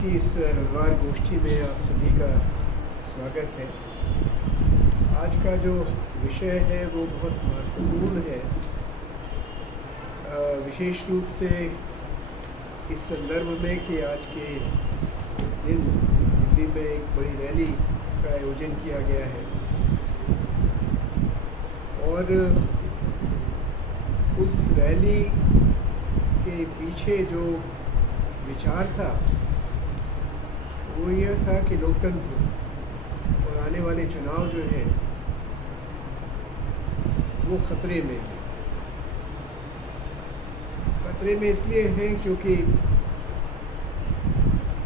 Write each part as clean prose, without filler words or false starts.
इस रविवार गोष्ठी में आप सभी का स्वागत है। आज का जो विषय है वो बहुत महत्वपूर्ण है, विशेष रूप से इस संदर्भ में कि आज के दिन दिल्ली में एक बड़ी रैली का आयोजन किया गया है और उस रैली के पीछे जो विचार था वो यह था कि लोकतंत्र और आने वाले चुनाव जो हैं वो खतरे में है। खतरे में इसलिए हैं क्योंकि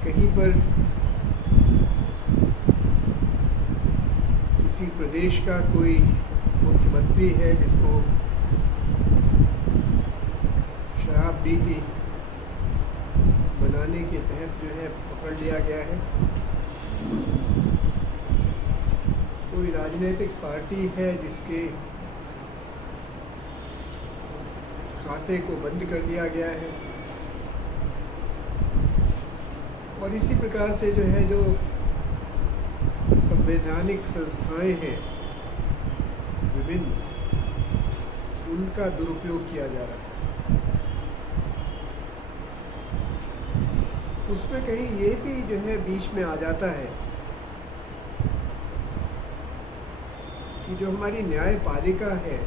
कहीं पर किसी प्रदेश का कोई मुख्यमंत्री है जिसको शराब नीति बनाने के तहत जो है पकड़ लिया गया है। कोई राजनीतिक पार्टी है जिसके खाते को बंद कर दिया गया है और इसी प्रकार से जो है जो संवैधानिक संस्थाएं हैं विभिन्न, उनका दुरुपयोग किया जा रहा है। उसमें कहीं ये भी जो है बीच में आ जाता है कि जो हमारी न्यायपालिका है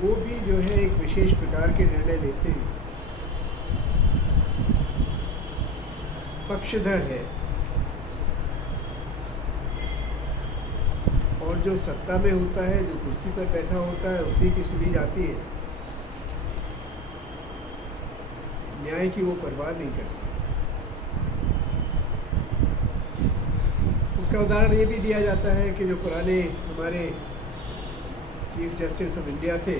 वो भी जो है एक विशेष प्रकार के निर्णय लेते हैं, पक्षधर है और जो सत्ता में होता है, जो कुर्सी पर बैठा होता है, उसी की सुनी जाती है। न्याय की वो परवाह नहीं करती। उसका उदाहरण ये भी दिया जाता है कि जो पुराने हमारे चीफ जस्टिस ऑफ इंडिया थे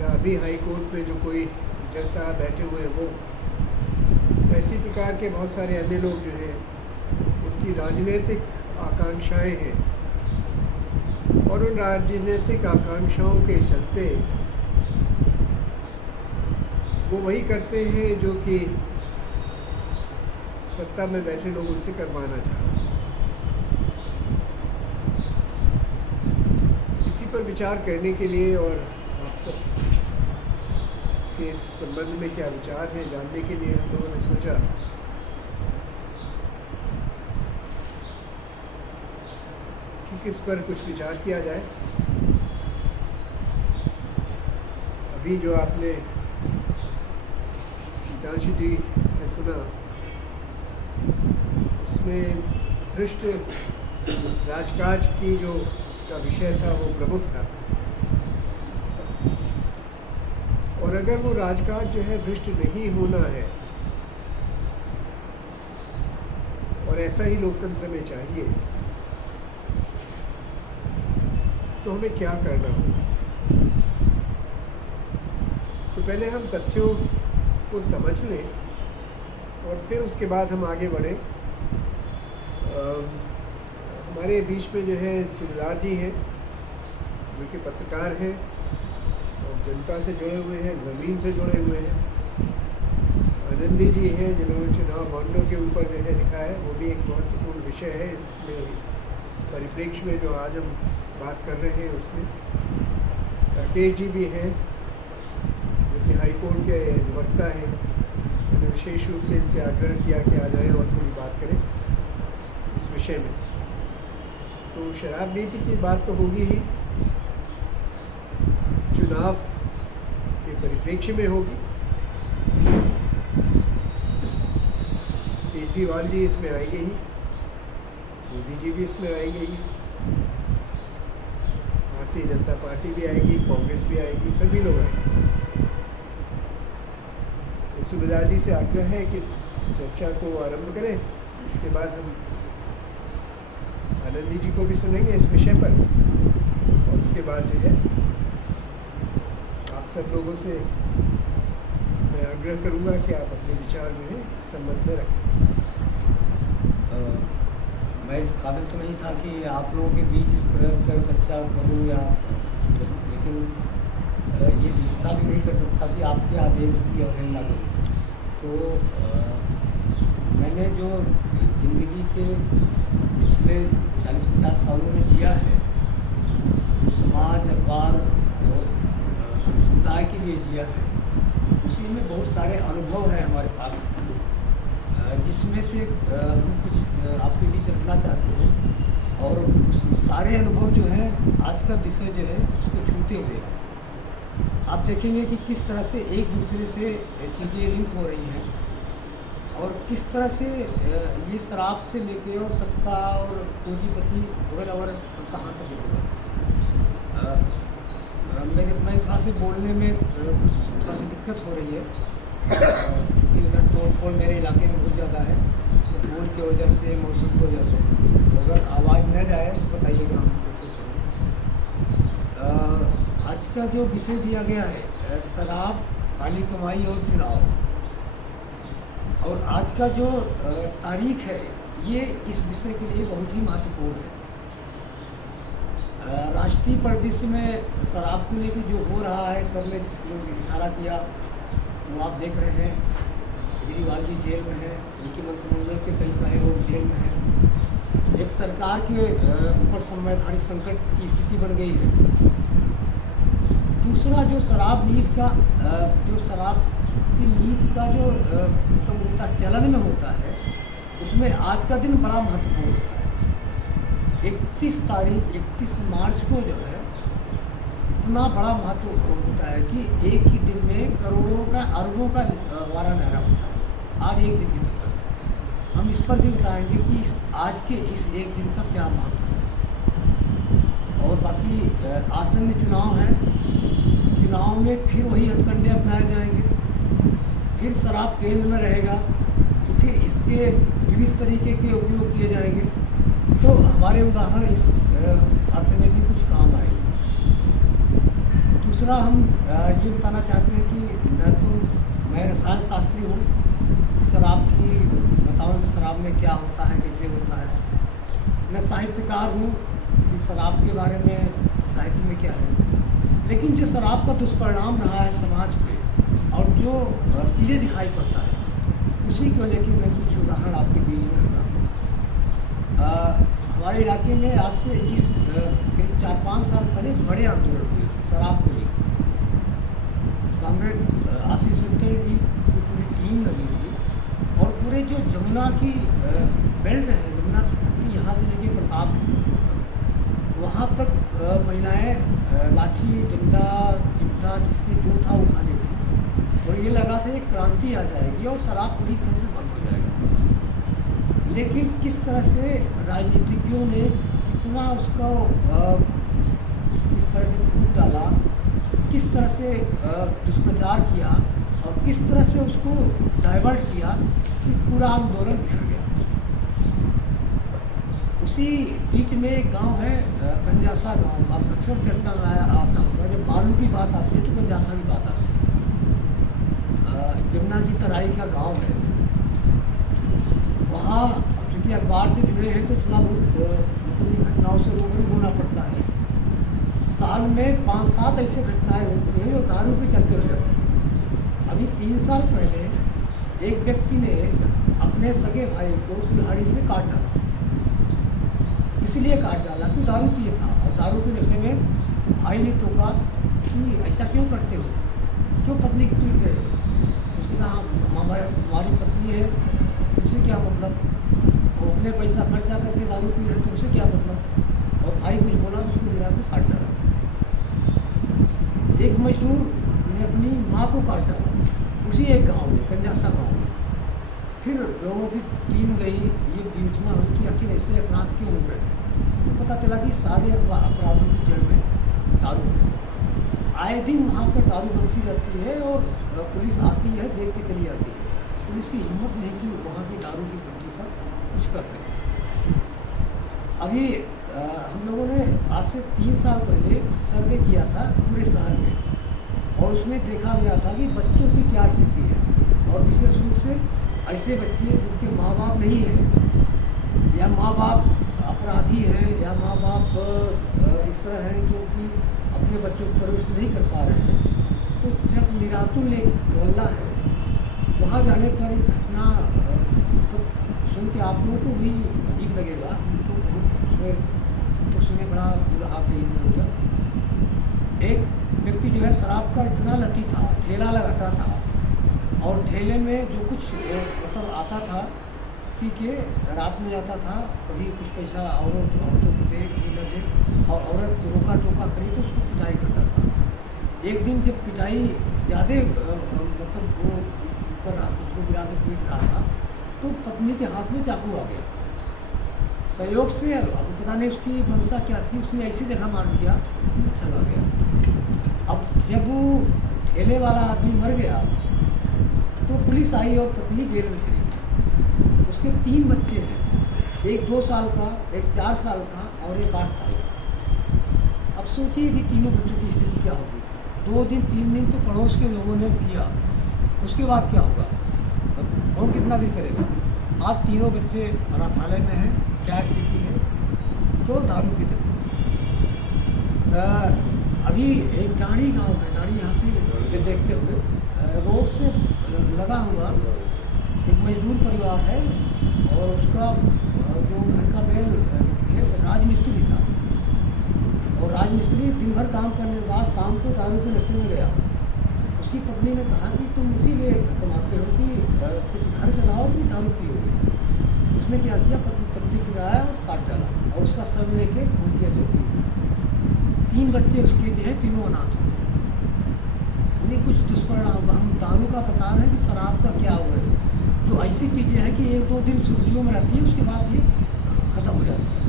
या अभी हाई कोर्ट में जो कोई जज साहब बैठे हुए हैं वो, ऐसी प्रकार के बहुत सारे अन्य लोग जो हैं उनकी राजनीतिक आकांक्षाएं हैं और उन राजनीतिक आकांक्षाओं के चलते वो वही करते हैं जो कि सत्ता में बैठे लोग उनसे करवाना चाहते हैं। इसी पर विचार करने के लिए और आप सब के इस संबंध में क्या विचार है जानने के लिए हम लोगों ने सोचा कि किस पर कुछ विचार किया जाए। अभी जो आपने गीतांशु जी से सुना उसमें भ्रष्ट राजकाज की जो का विषय था वो प्रमुख था और अगर वो राजकाज जो है भ्रष्ट नहीं होना है और ऐसा ही लोकतंत्र में चाहिए तो हमें क्या करना होगा। तो पहले हम तथ्यों को समझ लें और फिर उसके बाद हम आगे बढ़ें। हमारे बीच में जो है सुबेदार जी हैं जो कि पत्रकार हैं और जनता से जुड़े हुए हैं, ज़मीन से जुड़े हुए हैं। आनंदी जी हैं जिन्होंने चुनाव बॉन्डों के ऊपर जो है लिखा है, वो भी एक महत्वपूर्ण विषय है इसमें, इस परिप्रेक्ष्य में जो आज हम बात कर रहे हैं उसमें। राकेश जी भी हैं जो कि हाई कोर्ट के अधिवक्ता हैं। मैंने विशेष रूप से इनसे आग्रह किया कि आ जाएं और थोड़ी बात करें इस विषय में। तो शराब नीति की बात तो होगी ही, चुनाव के परिप्रेक्ष्य में होगी। केजरीवाल जी इसमें आएंगे ही, मोदी जी भी इसमें आएंगे ही, भारतीय जनता पार्टी भी आएगी, कांग्रेस भी आएगी, सभी लोग आएंगे। तो सुबेदार जी से आग्रह है कि इस चर्चा को आरंभ करें। इसके बाद हम आनंदी जी को भी सुनेंगे इस विषय पर और उसके बाद जो है आप सब लोगों से मैं आग्रह करूंगा कि आप अपने विचार जो है इस संबंध में रखें। मैं इस काबिल तो नहीं था कि आप लोगों के बीच इस तरह का चर्चा करूं या, लेकिन ये दूसरा भी नहीं कर सकता कि आपके आदेश की अवहेलना करूँ। तो मैंने जो ज़िंदगी के पिछले 40-50 सालों में जिया है, समाज, अखबार और समुदाय के लिए जिया है, उसी में बहुत सारे अनुभव हैं हमारे पास, जिसमें से हम कुछ आपके बीच रखना चाहते हैं। और उस सारे अनुभव जो हैं, आज का विषय जो है उसको छूते हुए हैं। आप देखेंगे कि किस तरह से एक दूसरे से चीज़ें लिंक हो रही हैं और किस तरह से ये शराब से लेके और सत्ता और पूंजीपति वगैरह वगैरह कहाँ तक होगा। मैं थोड़ा से बोलने में थोड़ा सी दिक्कत हो रही है, क्योंकि उधर तोड़ फोड़ मेरे इलाके में बहुत ज़्यादा है, तो धूल की वजह से, मौसम की वजह से। तो अगर आवाज़ न जाए तो बताइएगा हम कैसे करें। आज का जो विषय दिया गया है, शराब, काली कमाई और चुनाव, और आज का जो तारीख है, ये इस विषय के लिए बहुत ही महत्वपूर्ण है। राष्ट्रीय परिदृश्य में शराब को लेकर जो हो रहा है, सब ने जिसको इशारा किया वो आप देख रहे हैं। केजरीवाल जी जेल में हैं, उनके मंत्रिमंडल के कई सारे लोग जेल में हैं। एक सरकार के ऊपर संवैधानिक संकट की स्थिति बन गई है। दूसरा, जो शराब नीति का जो शराब की नीति का जो मतलब उनका चलन में होता है, उसमें आज का दिन बड़ा महत्वपूर्ण होता है। 31 मार्च को जो है इतना बड़ा महत्व होता है कि एक ही दिन में करोड़ों का, अरबों का वारा नहरा होता है। आज एक दिन की चक्कर हम इस पर भी बताएंगे कि आज के इस एक दिन का क्या महत्व है। और बाकी आसन्न चुनाव हैं, चुनाव में फिर वही हथकंडे अपनाए जाएंगे, फिर शराब केंद्र में रहेगा, फिर इसके विविध तरीके के उपयोग किए जाएंगे। तो हमारे उदाहरण इस अर्थ में भी कुछ काम आएंगे। दूसरा, हम ये बताना चाहते हैं कि मैं रसायन शास्त्री हूँ, शराब की बताऊँ कि शराब में क्या होता है, कैसे होता है। मैं साहित्यकार हूँ कि शराब के बारे में साहित्य में क्या है। लेकिन जो शराब का दुष्परिणाम रहा है समाज पे और जो सीधे दिखाई पड़ता है, उसी को लेकर मैं कुछ उदाहरण आपके बीच में रख रहा हूँ। हमारे इलाके में आज से इस करीब 4-5 साल पहले बड़े आंदोलन हुए शराब को लेकर। कॉमरेड आशीष मित्तल जी की पूरी टीम लगी थी और पूरे जो जमुना की बेल्ट है, जमुना की पट्टी यहाँ से लेके प्रताप वहाँ तक महिलाएं लाठी, डंडा, चिमटा जिसकी जो था उठा ली थी और ये लगा था एक क्रांति आ जाएगी और शराब पूरी तरह से बंद हो जाएगी। लेकिन किस तरह से राजनीतिज्ञों ने कितना उसका किस तरह से फूट डाला, किस तरह से दुष्प्रचार किया और किस तरह से उसको डाइवर्ट किया कि पूरा आंदोलन बिखर गया। उसी बीच में एक गांव है कंजासा गांव, आप अक्सर चर्चा में आता होगा। जब बालू की बात आती है तो कंजासा की बात आती है। जमुना की तराई का गांव है। वहाँ चूँकि अखबार से जुड़े हैं तो थोड़ा बहुत मतलब घटनाओं से रूबरू होना पड़ता है। साल में 5-7 ऐसे घटनाएं होती हैं जो दारू के चलते हो जाती हैं। अभी 3 साल पहले एक व्यक्ति ने अपने सगे भाई को कुल्हाड़ी से काट डाला। इसलिए काट डाला कि दारू पिए था और दारू के नशे में भाई ने टोका कि ऐसा क्यों करते हो, क्यों पत्नी को पीट रहे हो। उसने कहा हमारी पत्नी है, तुमसे क्या मतलब, वो अपने पैसा खर्चा करके दारू पी रहे, तुमसे क्या मतलब। और भाई कुछ बोला तो उसको गिरा के काट डाला। एक मजदूर ने अपनी माँ को काट डाला उसी एक गांव में, कंजासा गांव में। फिर लोगों की टीम गई, ये विवेचना हुई कि आखिर ऐसे अपराध क्यों हो रहे हैं। तो पता चला कि सारे अपराधों की जड़ में दारू है। आए दिन वहाँ पर दारू बनती रहती है और पुलिस आती है, देख के चली जाती है। पुलिस की हिम्मत नहीं कि वहाँ की दारू की भट्टी पर कुछ कर सके। अभी हम लोगों ने आज से 3 साल पहले सर्वे किया था पूरे शहर में और उसमें देखा गया था कि बच्चों की क्या स्थिति है और विशेष रूप से ऐसे बच्चे जिनके माँ बाप नहीं हैं या माँ बाप अपराधी हैं या माँ बाप इस तरह हैं जो कि अपने बच्चों को परवरिश नहीं कर पा रहे हैं। मिरातुल एक मोहल्ला है, वहाँ जाने पर एक घटना तो सुन के आप लोगों को भी अजीब लगेगा, तो उसमें तो सुने बड़ा बुरा पे इधर एक व्यक्ति जो है शराब का इतना लती था, ठेला लगाता था और ठेले में जो कुछ मतलब आता था पी के रात में जाता था, कभी कुछ पैसा औरतों को दे कभी न दे, और औरत रोका टोका करी तो उसको पिटाई करता था। एक दिन जब पिटाई ज़्यादा मतलब वो कर रहा था, उसको गिरा के पीट रहा था, तो पत्नी के हाथ में चाकू आ गया। संयोग से अब पता नहीं उसकी मंशा क्या थी, उसने ऐसी जगह मार दिया चला गया। अब जब वो ठेले वाला आदमी मर गया तो पुलिस आई और पत्नी जेल में चली गई। उसके 3 बच्चे हैं, एक 2 साल का, एक 4 साल का और एक 8 साल का। अब सोचिए कि तीनों बच्चों की स्थिति क्या होगी। 2 दिन 3 दिन तो पड़ोस के लोगों ने किया, उसके बाद क्या होगा, कौन कितना दिन करेगा। आज तीनों बच्चे अनाथालय में हैं। क्या स्थिति है, केवल दारू की चलती। अभी एक डाणी गांव है, डाणी यहाँ से देखते हुए रोड से लगा हुआ एक मजदूर परिवार है और उसका जो घर का मेल है राजमिस्त्री था, और राजमिस्त्री दिन भर काम करने के बाद शाम को दारू के नशे में गया। उसकी पत्नी ने कहा कि तुम इसीलिए कमाते हो कि कुछ घर चलाओ कि दारू पियोगे। उसने क्या किया, पत्नी गिराया और काट डाला और उसका सर लेके भूल गया चौकी। 3 बच्चे उसके भी हैं, तीनों अनाथ हो गए। उन्हें कुछ दुष्परिणाम होगा। हम दारू का बता रहे हैं कि शराब का क्या हुआ है, जो ऐसी चीज़ें हैं कि 1-2 दिन सुर्खियों में रहती है, उसके बाद ये ख़त्म हो जाती है।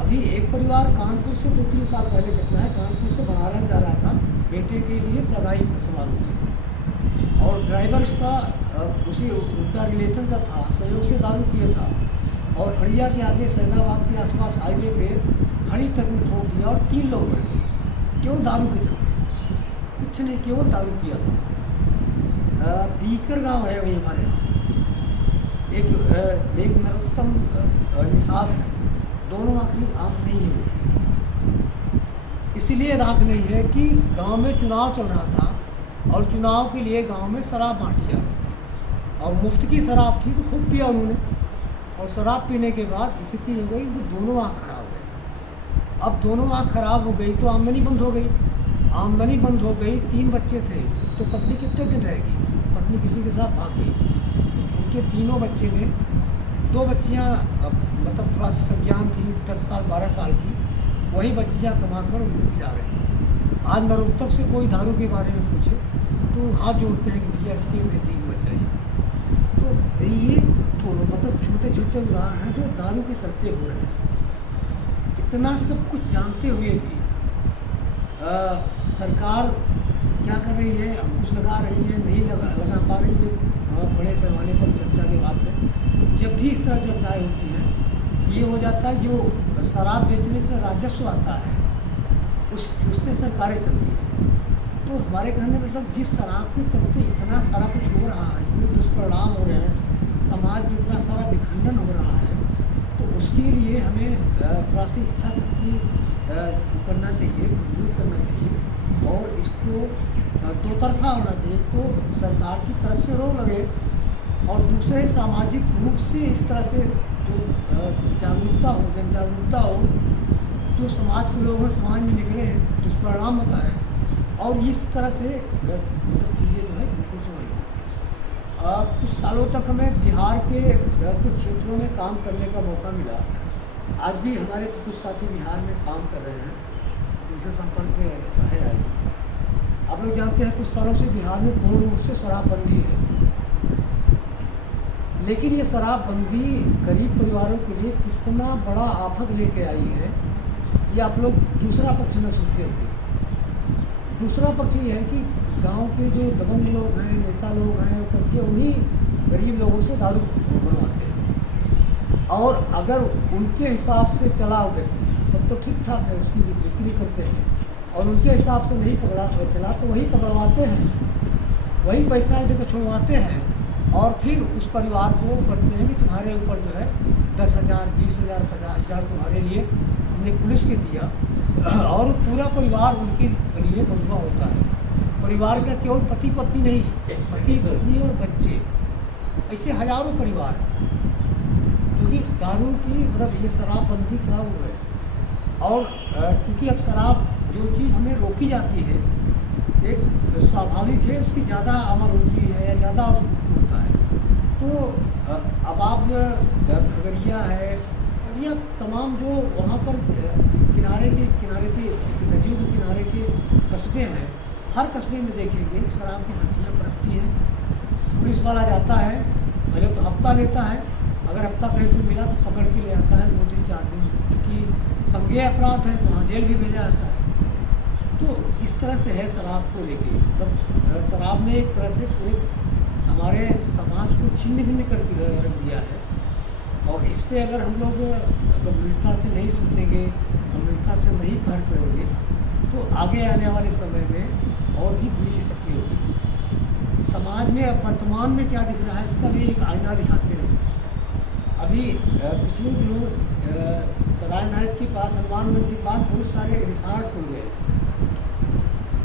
अभी एक परिवार कानपुर से 2-3 साल पहले घटना है, कानपुर से बनारस जा रहा था बेटे के लिए सगाई समारोह में, और ड्राइवर उसका उसी उनका रिलेशन का था, सहयोग से दारू पिया था और हड़िया के आगे सैदाबाद के आसपास हाईवे पे खड़ी तक में ठोक दिया और 3 लोग मर गए, केवल दारू के चलते। कुछ नहीं, केवल दारू पिया था। बीकर गांव है वही हमारे यहाँ, एक नरोत्तम निषाद है, दोनों आँखें आँख नहीं है। इसलिए आँख नहीं है कि गांव में चुनाव चल रहा था और चुनाव के लिए गांव में शराब बांटी जा रही थी और मुफ्त की शराब थी तो खूब पिया उन्होंने, और शराब पीने के बाद स्थिति हो गई कि दोनों आँख खराब हो गई। अब दोनों आँख खराब हो गई तो आमदनी बंद हो गई। आमदनी बंद हो गई, 3 बच्चे थे तो पत्नी कितने दिन रहेगी, पत्नी किसी के साथ भाग गई। उनके तीनों बच्चे में 2 बच्चियाँ मतलब थोड़ा सा संज्ञान थी, 10 साल 12 साल की, वही बच्चियाँ कमाकर उनको खिला रहे हैं। आज नरोत्तम से कोई दारू के बारे में पूछे तो हाथ जोड़ते हैं कि भैया इसके नज़दीक मत जाइए। तो ये तो मतलब छोटे छोटे उदाहरण हैं जो दारू के चलते हो रहे हैं। इतना सब कुछ जानते हुए भी सरकार क्या कर रही है, अंकुश लगा रही है, नहीं लगा पा रही है, बड़े पैमाने पर चर्चा की बात है। जब भी इस तरह चर्चाएँ होती हैं, ये हो जाता है जो शराब बेचने से राजस्व आता है उससे सरकारें चलती हैं। तो हमारे कहने मतलब जिस शराब के चलते इतना सारा कुछ हो रहा है, इसमें दुष्परिणाम हो रहे हैं, समाज में इतना सारा विखंडन हो रहा है, तो उसके लिए हमें थोड़ा सी इच्छा शक्ति करना चाहिए, मजबूत करना चाहिए और इसको 2 तरफा होना चाहिए। तो सरकार की तरफ से रोक लगे और दूसरे सामाजिक रूप से इस तरह से जो जागरूकता हो, जन जागरूकता हो, जो समाज के लोग हैं समाज में निकले हैं, दुष्परिणाम बताएं और इस तरह से मतलब चीज़ें जो है बिल्कुल समझ। कुछ सालों तक हमें बिहार के कुछ क्षेत्रों में काम करने का मौका मिला। आज भी हमारे कुछ साथी बिहार में काम कर रहे हैं, उनसे संपर्क में है आज। आप लोग जानते हैं कुछ सालों से बिहार में पूर्ण रूप से शराबबंदी है, लेकिन ये शराबबंदी गरीब परिवारों के लिए कितना बड़ा आफत लेके आई है, ये आप लोग दूसरा पक्ष में सुनते होंगे। दूसरा पक्ष ये है कि गांव के जो दबंग लोग हैं, नेता लोग हैं, करके उन्हीं गरीब लोगों से दारू बनवाते हैं और अगर उनके हिसाब से चला व्यक्ति तब तो ठीक ठाक है, उसकी बिक्री करते हैं और उनके हिसाब से नहीं चला तो वही पकड़वाते हैं, वही पैसा देकर छुड़वाते हैं और फिर उस परिवार को करते हैं कि तुम्हारे ऊपर जो है 10,000, 20,000, 50,000 तुम्हारे लिए हमने पुलिस के दिया और पूरा परिवार उनके लिए बंधुआ होता है। परिवार का केवल पति पत्नी नहीं, पति पत्नी और बच्चे, ऐसे हजारों परिवार हैं। क्योंकि दारू की मतलब ये शराबबंदी का वो है। और क्योंकि अब शराब जो चीज़ हमें रोकी जाती है, एक स्वाभाविक है उसकी ज़्यादा अमर होती है या ज़्यादा होता है। तो अब आप खगड़िया है या तमाम जो वहाँ पर किनारे के नदियों के किनारे के कस्बे हैं, हर कस्बे में देखेंगे शराब की भट्टियाँ पनपती हैं। पुलिस वाला जाता है, पहले तो हफ्ता लेता है, अगर हफ्ता कहीं से मिला तो पकड़ के ले आता है 2 दिन 4 दिन, क्योंकि संज्ञेय अपराध है, वहाँ जेल भी भेजा जाता है। तो इस तरह से है शराब को लेके। मतलब शराब ने एक तरह से पूरे हमारे समाज को छिन्न भिन्न करके रख दिया है। और इस पे अगर हम लोग गंभीरता से नहीं सोचेंगे, गंभीरता से नहीं पहल करेंगे, तो आगे आने वाले समय में और भी बुरी स्थिति होगी। समाज में अब वर्तमान में क्या दिख रहा है, इसका भी एक आईना दिखाते हैं। अभी पिछले दिनों सराय नायक के पास, हनुमान मंदिर के पास बहुत सारे रिसार्ट खुल गए।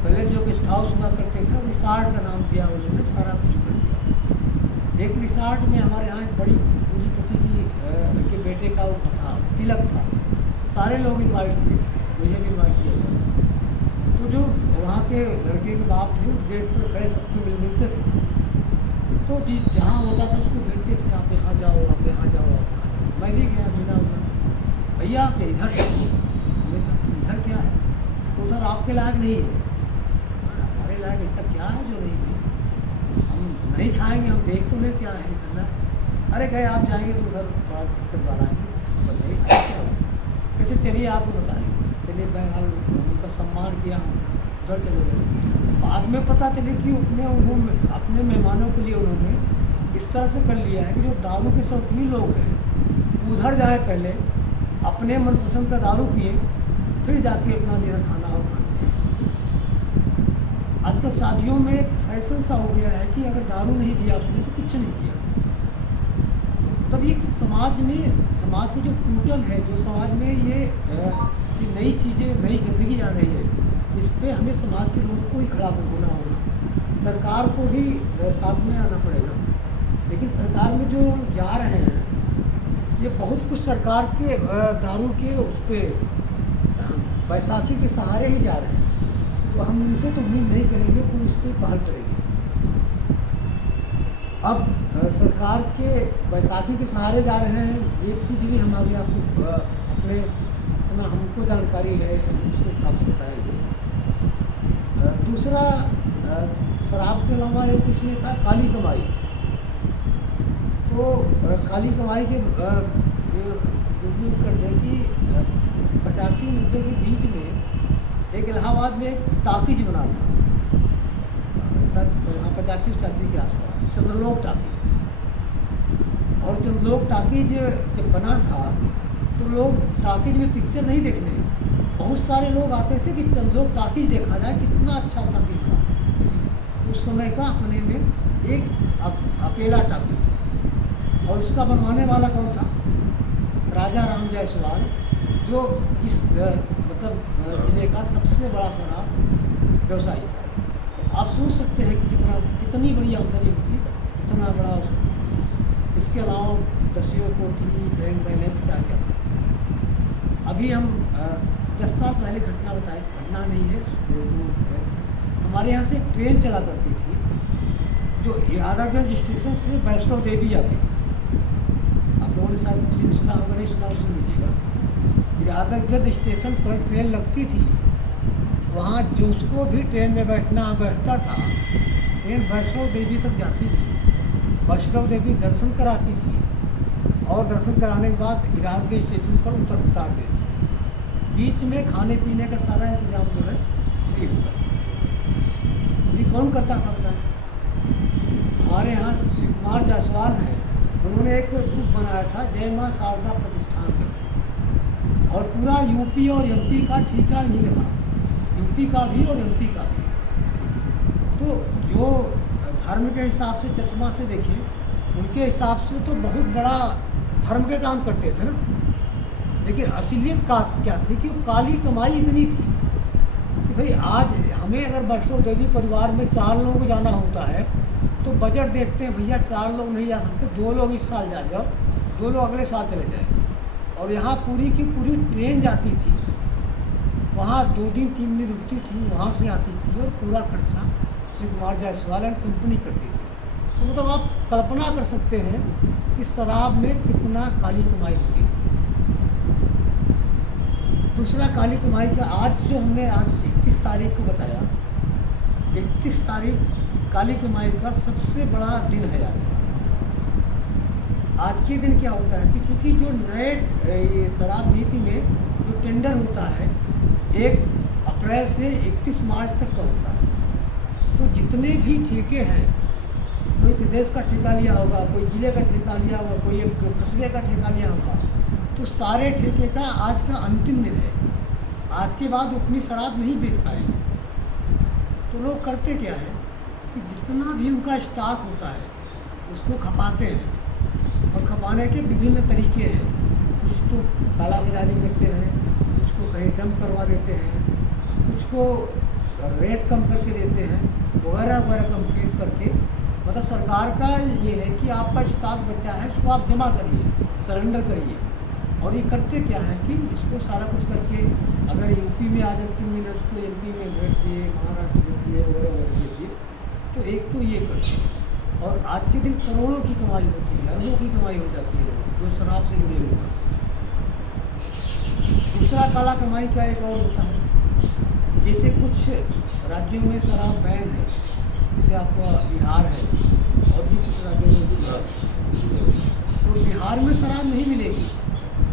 पहले जो गेस्ट हाउस हुआ करते थे, रिसार्ट का नाम दिया उन्होंने, सारा कुछ कर दिया। एक रिसार्ट में हमारे यहाँ एक बड़ी पूंजीपति के बेटे का वो था, तिलक था, सारे लोग इन्वाइट थे, मुझे भी इन्वाइट किया था। तो जो वहाँ के लड़के के बाप थे, उस गेट पर खड़े सबको मिलते थे। तो जहाँ होता था उसको भेजते थे, आप यहाँ जाओ, आप यहाँ जाओ, आप यहाँ जाओ। मैं भी गया, मिला उधर, भैया आप इधर क्या है? इधर क्या है? उधर आपके लायक नहीं है। हमारे लायक ऐसा क्या है जो नहीं है? हम नहीं खाएंगे, हम देख तो नहीं क्या है इधर। अरे कहे आप जाएंगे तो उधर बड़ा दिक्कत वाला है, बताइए क्या हो। कैसे चलिए आपको बताएंगे। चलिए बहरहाल उनका सम्मान किया, हम उधर चले गए। बाद में पता चले कि अपने मेहमानों के लिए उन्होंने इस तरह से कर लिया है कि जो दारू के शौकीन लोग हैं उधर जाए, पहले अपने मनपसंद का दारू पिए, फिर जाके अपना डिनर खाना और खाना। आजकल शादियों में एक फैशन सा हो गया है कि अगर दारू नहीं दिया उसने तो कुछ नहीं किया। तब ये समाज के जो टूटल है, जो समाज में ये नई चीज़ें, नई गंदगी आ रही है, इस पे हमें समाज के लोगों को ही खड़ा होना होगा। सरकार को भी साथ में आना पड़ेगा। लेकिन सरकार में जो जा रहे हैं, ये बहुत कुछ सरकार के दारू के उस पर बैसाखी के सहारे ही जा रहे हैं। तो हम उनसे तो उम्मीद नहीं करेंगे कि उस पर पहल करेंगे। अब सरकार के बैसाखी के सहारे जा रहे हैं, ये चीज़ भी हम अभी आपको अपने जितना हमको जानकारी है उसके हिसाब से बताएंगे। दूसरा, शराब के अलावा एक इसमें था काली कमाई। तो काली कमाई के उपयोग कर दें कि 85-90 के बीच में एक इलाहाबाद में एक टाकीज बना था, सर 85-85 के आसपास, चंद्रलोक टाकीज। और चंद्रलोक टाकीज जब बना था तो लोग टाकीज में पिक्चर नहीं देखने, बहुत सारे लोग आते थे कि चंद्रलोक टाकीज देखा जाए, कितना अच्छा टाकीज था। उस समय का अपने में एक अकेला टाकीज था। और उसका बनवाने वाला कौन था? राजा राम जायसवाल, जो इस मतलब जिले का सबसे बड़ा शराब व्यवसायी था। आप सोच सकते हैं कि कितनी बड़ी आमदनी होगी, इतना बड़ा। इसके अलावा दसियों कोठी, बैंक बैलेंस क्या क्या था। अभी हम 10 साल पहले घटना बताएं, घटना नहीं है, हमारे यहाँ से एक ट्रेन चला करती थी जो इरादागंज स्टेशन से वैष्णो देवी जाती थी। आप लोगों ने शायद किसी ने सुना होगा, नहीं सुना सुन लीजिएगा। इरादागंज स्टेशन पर ट्रेन लगती थी, वहाँ जिसको भी ट्रेन में बैठता था, ट्रेन वैष्णो देवी तक जाती थी। वैष्णो देवी दर्शन कराती थी और दर्शन कराने के बाद इरादगंज स्टेशन पर उतार देती। बीच में खाने पीने का सारा इंतजाम जो है फ्री होता। ये कौन करता था बताएं? हमारे यहाँ शिव कुमार जायसवाल हैं, उन्होंने एक ग्रुप बनाया था जय माँ शारदा प्रतिष्ठान का, और पूरा यूपी और एमपी का ठीका नहीं था, यूपी का भी और एमपी का भी। तो जो धर्म के हिसाब से चश्मा से देखें, उनके हिसाब से तो बहुत बड़ा धर्म के काम करते थे ना। लेकिन असलियत का क्या थी कि काली कमाई इतनी थी कि भाई आज हमें अगर वैष्णो देवी परिवार में 4 लोगों को जाना होता है तो बजट देखते हैं, भैया 4 लोग नहीं जा सकते, 2 लोग इस साल जा जाओ, 2 लोग अगले साल चले जाए। और यहाँ पूरी की पूरी ट्रेन जाती थी, वहाँ 2 दिन 3 दिन रुकती थी, वहाँ से आती थी और पूरा खर्चा श्री कुमार जायसवाल एंड कंपनी करती थी। तो मतलब आप कल्पना कर सकते हैं कि शराब में कितना काली कमाई होती थी। दूसरा काली कमाई का आज जो हमने आज 31 तारीख को बताया, 31 तारीख काली कमाई का सबसे बड़ा दिन है आज के दिन क्या होता है कि चूँकि जो नए शराब नीति में जो टेंडर होता है 1 अप्रैल से 31 मार्च तक का होता है, तो जितने भी ठेके हैं, कोई प्रदेश का ठेका लिया होगा, कोई जिले का ठेका लिया होगा, कोई एक कस्बे का ठेका लिया होगा, तो सारे ठेके का आज का अंतिम दिन है। आज के बाद अपनी शराब नहीं बेच पाएंगे। तो लोग करते क्या है कि जितना भी उनका स्टॉक होता है उसको खपाते हैं, और खपाने के विभिन्न तरीके हैं। कुछ तो काला बाजारी करते हैं, कुछ को कहीं डंप करवा देते हैं, कुछ को रेट कम करके देते हैं, वगैरह वगैरह कम करके। मतलब सरकार का ये है कि आपका स्टॉक बचा है उसको आप जमा करिए, सरेंडर करिए। और ये करते क्या है कि इसको सारा कुछ करके अगर यूपी में आज अंतिम दिन उसको एमपी में भेज दिए, महाराष्ट्र भेज दिए, वगैरह भेज दिए। तो एक तो ये करते हैं, और आज के दिन करोड़ों की कमाई होती है, अरबों की कमाई हो जाती है जो शराब से जुड़े लोग। दूसरा काला कमाई का एक और होता है, जैसे कुछ राज्यों में शराब बैन है, जैसे आपका बिहार है और भी कुछ राज्यों में बिहार है। तो बिहार में शराब नहीं मिलेगी,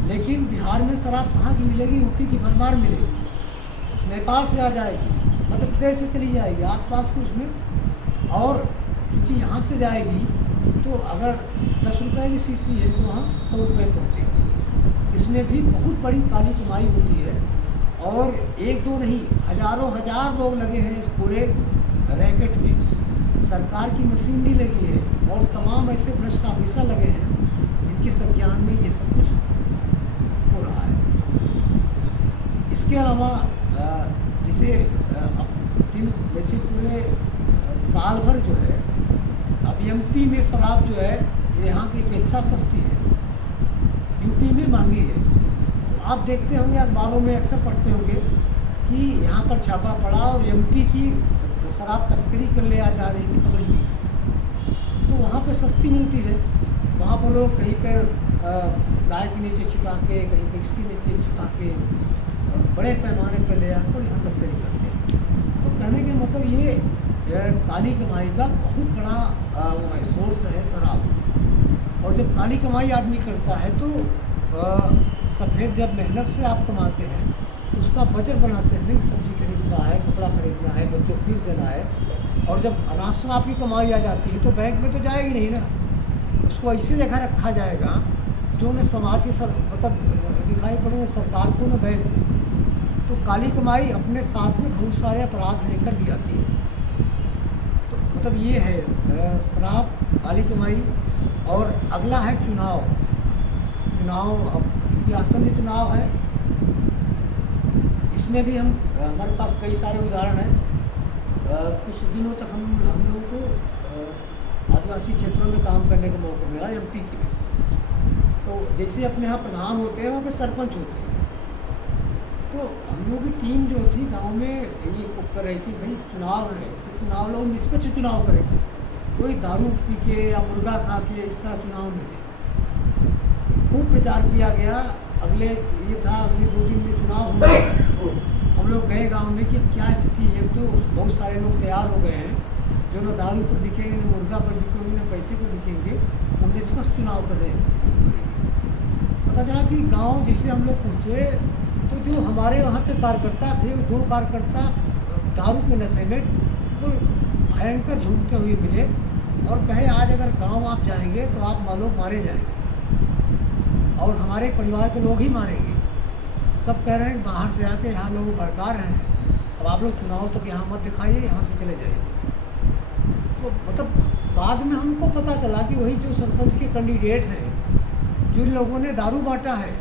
लेकिन बिहार में शराब कहाँ की मिलेगी? यूपी की भरमार मिलेगी, नेपाल से आ जाएगी, मध्य प्रदेश से चली जाएगी, आसपास के उसमें। और क्योंकि यहाँ से जाएगी तो अगर 10 रुपये की शीशी है तो वहाँ 100 रुपये पहुँचेगी। इसमें भी बहुत बड़ी काली कमाई होती है, और 1-2 नहीं, हज़ारों हज़ार लोग लगे हैं इस पूरे रैकेट में। सरकार की मशीनरी लगी है और तमाम ऐसे भ्रष्ट ऑफिसर लगे हैं जिनके संज्ञान में ये सब कुछ हो रहा है। इसके अलावा जैसे वैसे पूरे साल भर जो है, अब एमपी में शराब जो है यहाँ की अपेक्षा सस्ती है, यूपी में महंगी है। तो आप देखते होंगे, अखबारों में अक्सर पढ़ते होंगे कि यहाँ पर छापा पड़ा और एमपी की शराब तस्करी कर ले जा रही थी, पकड़ी गई। तो वहाँ पे सस्ती मिलती है, वहाँ पर लोग कहीं पर गाय के नीचे छिपा के, कहीं पर इसके नीचे छिपा के बड़े पैमाने पर ले आकर यहाँ तस्करी करते हैं। तो कहने का मतलब ये काली कमाई का बहुत बड़ा वो है, सोर्स है शराब। और जब काली कमाई आदमी करता है तो सफ़ेद जब मेहनत से आप कमाते हैं उसका बजट बनाते हैं, नहीं सब्जी खरीदना है, कपड़ा खरीदना है, बच्चों को फीस देना है। और जब अनाज शराब की कमाई आ जाती है तो बैंक में तो जाएगी नहीं ना, उसको ऐसी जगह रखा जाएगा जो न समाज के मतलब दिखाई पड़े, न सरकार को न बैंक को। तो काली कमाई अपने साथ में बहुत सारे अपराध लेकर भी आती है। तो मतलब ये है शराब, काली कमाई। और अगला है चुनाव। अब क्योंकि आसन्न चुनाव है, इसमें भी हमारे पास कई सारे उदाहरण हैं। कुछ दिनों तक हम लोगों को आदिवासी क्षेत्रों में काम करने का मौका मिला एमपी के में। तो जैसे अपने यहाँ प्रधान होते हैं वहाँ पे सरपंच होते हैं। तो हम लोग की टीम जो थी गांव में ये कर रही थी, भाई चुनाव है तो चुनाव लोग निष्पक्ष चुनाव करेंगे, कोई दारू पी के या मुर्गा खा के इस तरह चुनाव नहीं दे। खूब प्रचार किया गया। अगले ये था, अगले 2 दिन में चुनाव हुआ। हम लोग गए गांव में कि क्या स्थिति है। तो बहुत सारे लोग तैयार हो गए हैं जो न दारू पर दिखेंगे, न मुर्गा पर दिखेंगे, न पैसे पर दिखेंगे, वो निष्पक्ष चुनाव करने पता चला कि गांव जैसे हम लोग पहुँचे तो जो हमारे वहाँ पे कार्यकर्ता थे, 2 कार्यकर्ता दारू के नशे में बिल्कुल भयंकर झूमते हुए मिले और कहे आज अगर गांव आप जाएंगे तो आप लोग मारे जाएंगे और हमारे परिवार के लोग ही मारेंगे। सब कह रहे हैं बाहर से आके यहाँ लोग भड़का रहे हैं, अब आप लोग चुनाव तक यहाँ मत दिखाइए, यहाँ से चले जाइए। तो मतलब बाद में हमको पता चला कि वही जो सरपंच के कैंडिडेट हैं, जिन लोगों ने दारू बांटा है,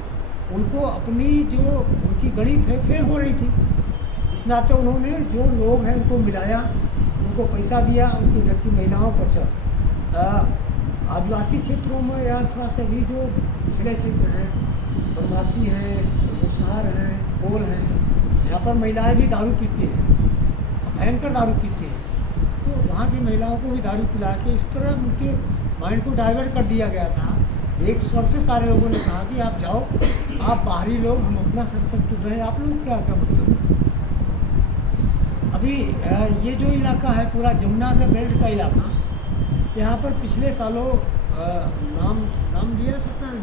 उनको अपनी जो उनकी गणित है फेल हो रही थी। इस नाते उन्होंने जो लोग हैं उनको मिलाया, उनको पैसा दिया, उनके घर की महिलाओं को। अच्छा, आदिवासी क्षेत्रों में या थोड़ा सा भी जो पिछड़े क्षेत्र हैं, बनवासी हैं, मुसहर हैं, कोल हैं, यहाँ पर महिलाएं भी दारू पीती हैं, भयंकर दारू पीती हैं। तो वहाँ की महिलाओं को भी दारू पिला के इस तरह उनके माइंड को डाइवर्ट कर दिया गया था। एक स्वर से सारे लोगों ने कहा कि आप जाओ, आप बाहरी लोग, हम अपना सरपंच चुन रहे हैं, आप लोग क्या क्या मतलब। अभी ये जो इलाका है पूरा जमुना के बेल्ट का इलाका, यहाँ पर पिछले सालों नाम लिया सकता है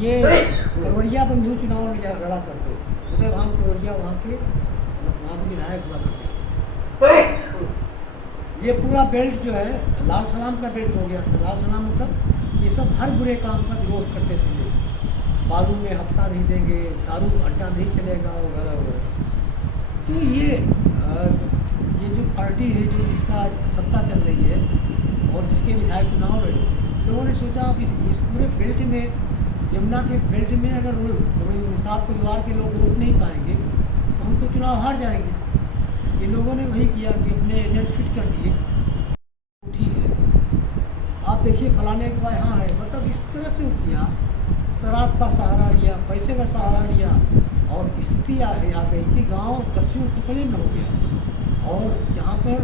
ये करवड़िया बंधु चुनाव लड़ा करते थे। उदय भान करवड़िया वहाँ के विधायक हुआ करते। ये पूरा बेल्ट जो है लाल सलाम का बेल्ट हो गया था। लाल सलाम मतलब ये सब हर बुरे काम का विरोध करते थे लोग। बालू में हफ्ता नहीं देंगे, दारू अड्डा नहीं चलेगा, वगैरह वगैरह। तो ये जो पार्टी है जो जिसका सत्ता चल रही है और जिसके विधायक चुनाव लड़े, लोगों ने सोचा अब इस पूरे बेल्ट में, यमुना के बेल्ट में अगर निषाद परिवार के लोग वोट नहीं पाएंगे तो हम तो चुनाव हार जाएंगे। ये लोगों ने वही किया कि अपने एजेंट फिट कर दिए। उठी है, आप देखिए फलाने के बाद यहाँ है, मतलब इस तरह से किया, शराब का सहारा लिया, पैसे का सहारा लिया और स्थिति आ गई कि गांव 10वें टुकड़े में हो गया। और जहाँ पर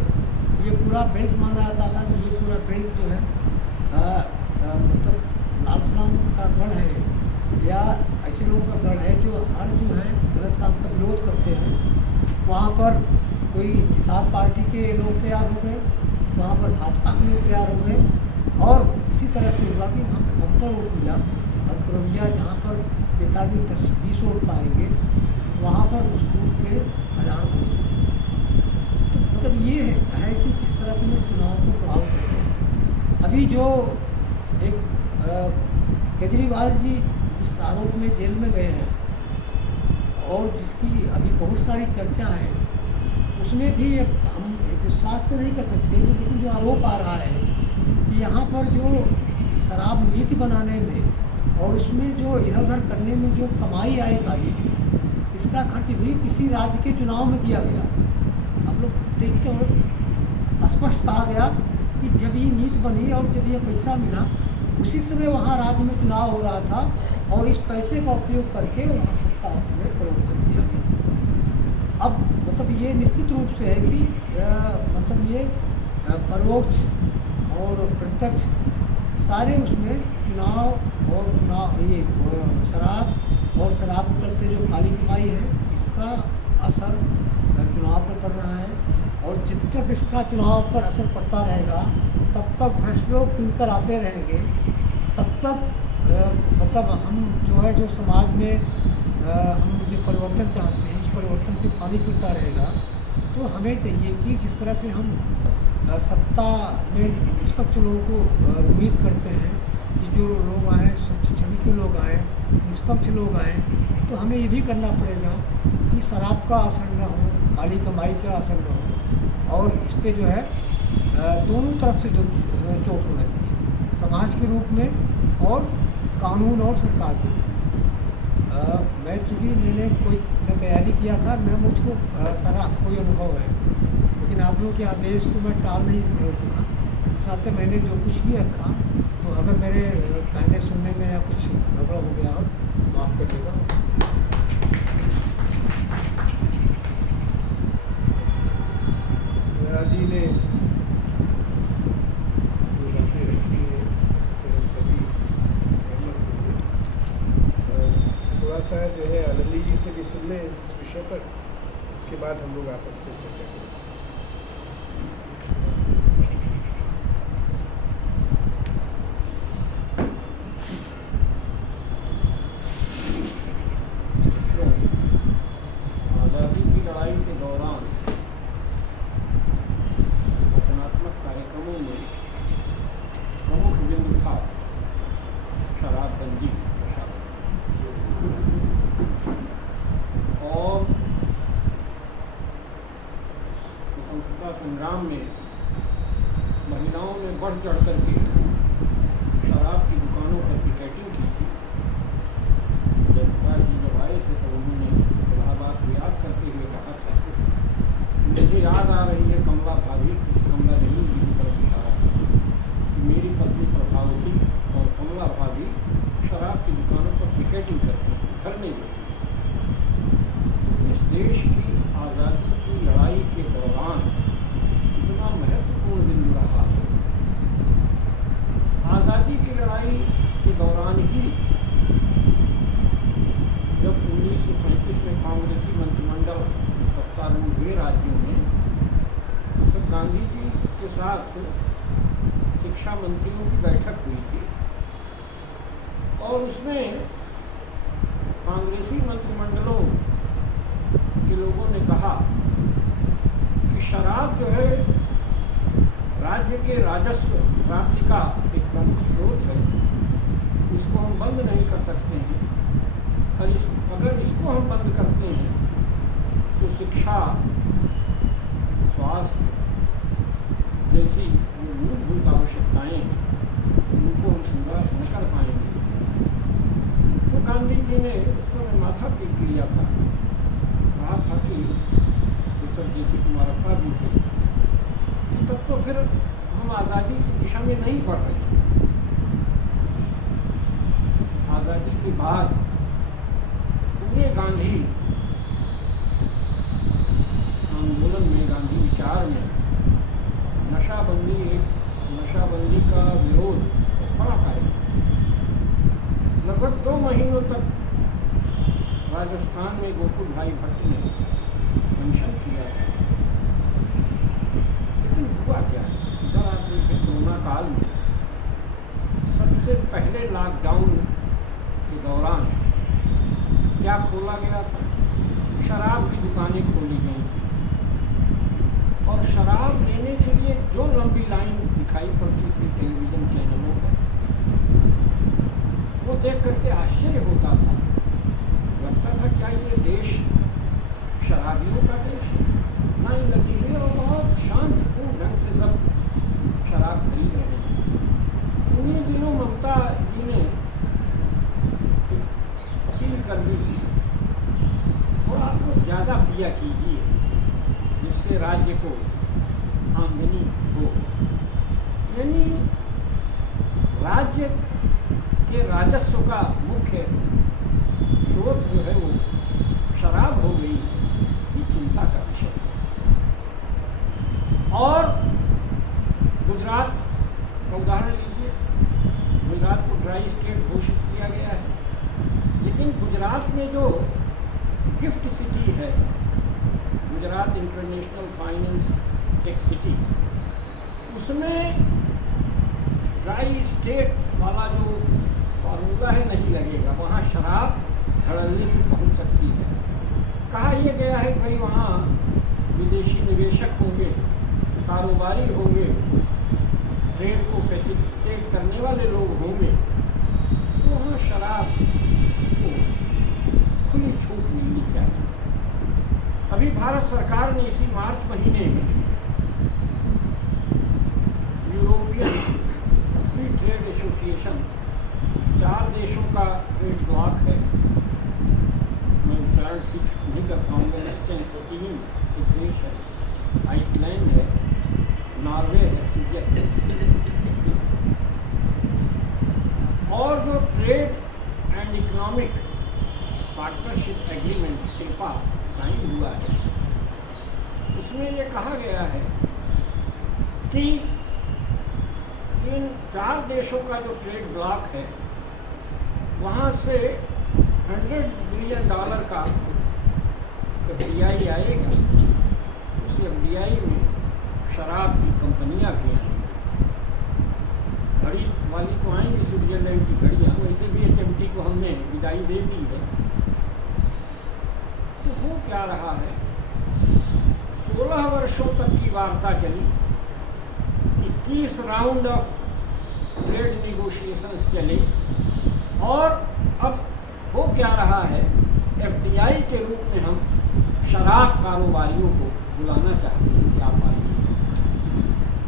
ये पूरा बेल्ट माना जाता था कि ये पूरा बेल्ट जो है मतलब लाल सलाम का गढ़ है या ऐसे लोगों का गढ़ है जो हर जो है गलत काम का विरोध करते हैं। वहाँ पर कोई निषाद पार्टी के लोग तैयार हो गए, वहाँ पर भाजपा के लोग तैयार हो गए और इसी तरह से हुआ कि वहाँ पर बम्पर वोट मिला। और करवड़िया जहाँ पर पिताजी 10-20 वोट पाएंगे, वहाँ पर उस बूथ पे 1000 वोट से जीते। तो मतलब ये है कि किस तरह से मैं चुनाव को प्रभावित करते हैं। अभी जो एक केजरीवाल जी जिस आरोप में जेल में गए हैं और जिसकी अभी बहुत सारी चर्चा है, उसमें भी हम विश्वास तो नहीं कर सकते, लेकिन जो आरोप आ रहा है कि यहाँ पर जो शराब नीति बनाने में और उसमें जो इधर उधर करने में जो कमाई आई खाली, इसका खर्च भी किसी राज्य के चुनाव में किया गया। आप लोग देखते हो, स्पष्ट कहा गया कि जब ये नीति बनी और जब ये पैसा मिला, उसी समय वहाँ राज्य में चुनाव हो रहा था और इस पैसे का उपयोग करके वहाँ सत्ता में परिवर्तन किया गया। अब मतलब ये निश्चित रूप से है कि मतलब ये परोक्ष और प्रत्यक्ष सारे उसमें चुनाव और ये शराब और शराब निकलते जो काली कमाई है, इसका असर चुनाव पर पड़ रहा है। और जब तक इसका चुनाव पर असर पड़ता रहेगा, तब तक भ्रष्ट लोग चुनकर आते रहेंगे, तब तक मतलब हम जो है जो समाज में हम जो परिवर्तन चाहते हैं, इस परिवर्तन पे पानी पीता रहेगा। तो हमें चाहिए कि जिस तरह से हम सत्ता में निष्पक्ष लोगों को उम्मीद करते हैं कि जो लोग आएँ, स्वच्छ छवि के लोग आएँ, निष्पक्ष लोग आएँ, तो हमें ये भी करना पड़ेगा कि शराब का असर न हो, काली कमाई का असर न हो। और इस पे जो है दोनों तरफ से चोट होना चाहिए, समाज के रूप में और कानून और सरकार के रूप में। मैं चूँकि मैंने तैयारी किया था, मैं मुझको सारा कोई अनुभव है, लेकिन आप लोगों के आदेश को मैं टाल नहीं सका। इस नाते मैंने जो कुछ भी रखा, तो अगर मेरे कहने सुनने में या कुछ गड़बड़ हो गया हो तो माफ़ करिएगा। जी ने जो बातें रखी हैं उससे हम सभी सहमत होंगे। थोड़ा सा जो है आनंदी जी से भी सुन लें इस विषय पर, उसके बाद हम लोग आपस में चर्चा करें। आज़ादी की लड़ाई के दौरान रचनात्मक कार्यक्रमों में प्रमुख बिंदु था शराबबंदी और स्वतंत्रता संग्राम में महिलाओं ने बढ़ चढ़ करके शराब की दुकानों पर पिकेटिंग की थी। जब जी जब आए थे तो उन्होंने इलाहाबाद याद करते हुए कहा था, मुझे याद आ रही है कमला भाभी, कमला नहीं जी की तरफ इशारा किया कि मेरी पत्नी प्रभावती और कमला भाभी शराब की दुकानों पर पिकेटिंग करती थी, धरने देती थी। इस देश की आज़ादी की लड़ाई के दौरान इतना महत्वपूर्ण बिंदु रहा है। आज़ादी की लड़ाई के दौरान ही जब 1937 में कांग्रेसी मंत्रिमंडल सत्तारूढ़ हुए राज्यों में, तो गांधी जी के साथ शिक्षा मंत्रियों की बैठक हुई थी और उसमें कांग्रेसी मंत्रिमंडलों के लोगों ने कहा कि शराब जो है राज्य के राजस्व प्राप्ति का एक प्रमुख स्रोत है, इसको हम बंद नहीं कर सकते हैं, और अगर इसको हम बंद करते हैं तो शिक्षा, स्वास्थ्य जैसी जो मूलभूत आवश्यकताएं हैं उनको हम पूरा न कर पाएंगे। तो गांधी जी ने उस समय माथा पीट लिया था, कहा था कि प्रोफेसर JC कुमारप्पा भी थे कि तब तो फिर हम आज़ादी की दिशा में नहीं बढ़ रहे हैं। आज़ादी के बाद पूरे गांधी आंदोलन में, गांधी विचार में नशाबंदी का विरोध बड़ा कार्यक्रम था। लगभग 2 महीनों तक राजस्थान में गोकुल भाई भट्ट ने अनशन किया था, लेकिन हुआ क्या है? इधर आप देखें, कोरोना काल में सबसे पहले लॉकडाउन के दौरान क्या खोला गया था? शराब की दुकानें खोली गई थी और शराब लेने के लिए जो लंबी लाइन दिखाई पड़ती थी टेलीविज़न चैनलों पर, वो देख करके आश्चर्य होता था। लगता था क्या ये देश शराबियों का देश? नहीं लगी हुई और बहुत शांतिपूर्ण ढंग से सब शराब खरीद रहे हैं। उन्हीं दिनों ममता जी ने अपील कर दी थी, थोड़ा ज़्यादा पिया कीजिए जिससे राज्य को आमदनी हो। यानी राज्य के राजस्व का मुख्य स्रोत जो है वो शराब हो गई, ये चिंता का विषय है। और गुजरात का उदाहरण लीजिए, गुजरात को ड्राई स्टेट घोषित किया गया है, लेकिन गुजरात में जो गिफ्ट सिटी है, Gujarat international finance tech city, उसमें ड्राई स्टेट वाला जो फार्मूला है नहीं लगेगा। वहाँ शराब धड़ल्ले से पहुँच सकती है। कहा यह गया है कि भाई वहाँ विदेशी निवेशक होंगे, कारोबारी होंगे, ट्रेड को फैसिलिटेट करने वाले लोग होंगे, तो वहाँ शराब को खुली छूट मिलनी चाहिए। अभी भारत सरकार ने इसी मार्च महीने में यूरोपियन फ्री ट्रेड एसोसिएशन, 4 देशों का ट्रेड ब्लॉक है, मैं उच्चारण ठीक नहीं कर पाऊँगा, लिechtenstein एक देश है, आइसलैंड है, नॉर्वे है, स्विट्जरलैंड, और जो trade and economic partnership agreement TEPA sign हुआ है, उसमें ये कहा गया है कि इन 4 देशों का जो ट्रेड ब्लॉक है, वहाँ से $100 बिलियन का FDI आएगा। उस FDI में शराब की कंपनियां भी आएंगी। घड़ी वाली तो आएंगी, स्विट्जरलैंड की घड़ियाँ, वैसे भी HMT को हमने विदाई दे दी है। तो हो क्या रहा है, 16 वर्षों तक की वार्ता चली, 21 राउंड ऑफ ट्रेड नेगोशिएशंस चले, और अब हो क्या रहा है, FDI के रूप में हम शराब कारोबारियों को बुलाना चाहते हैं कि आप आइए।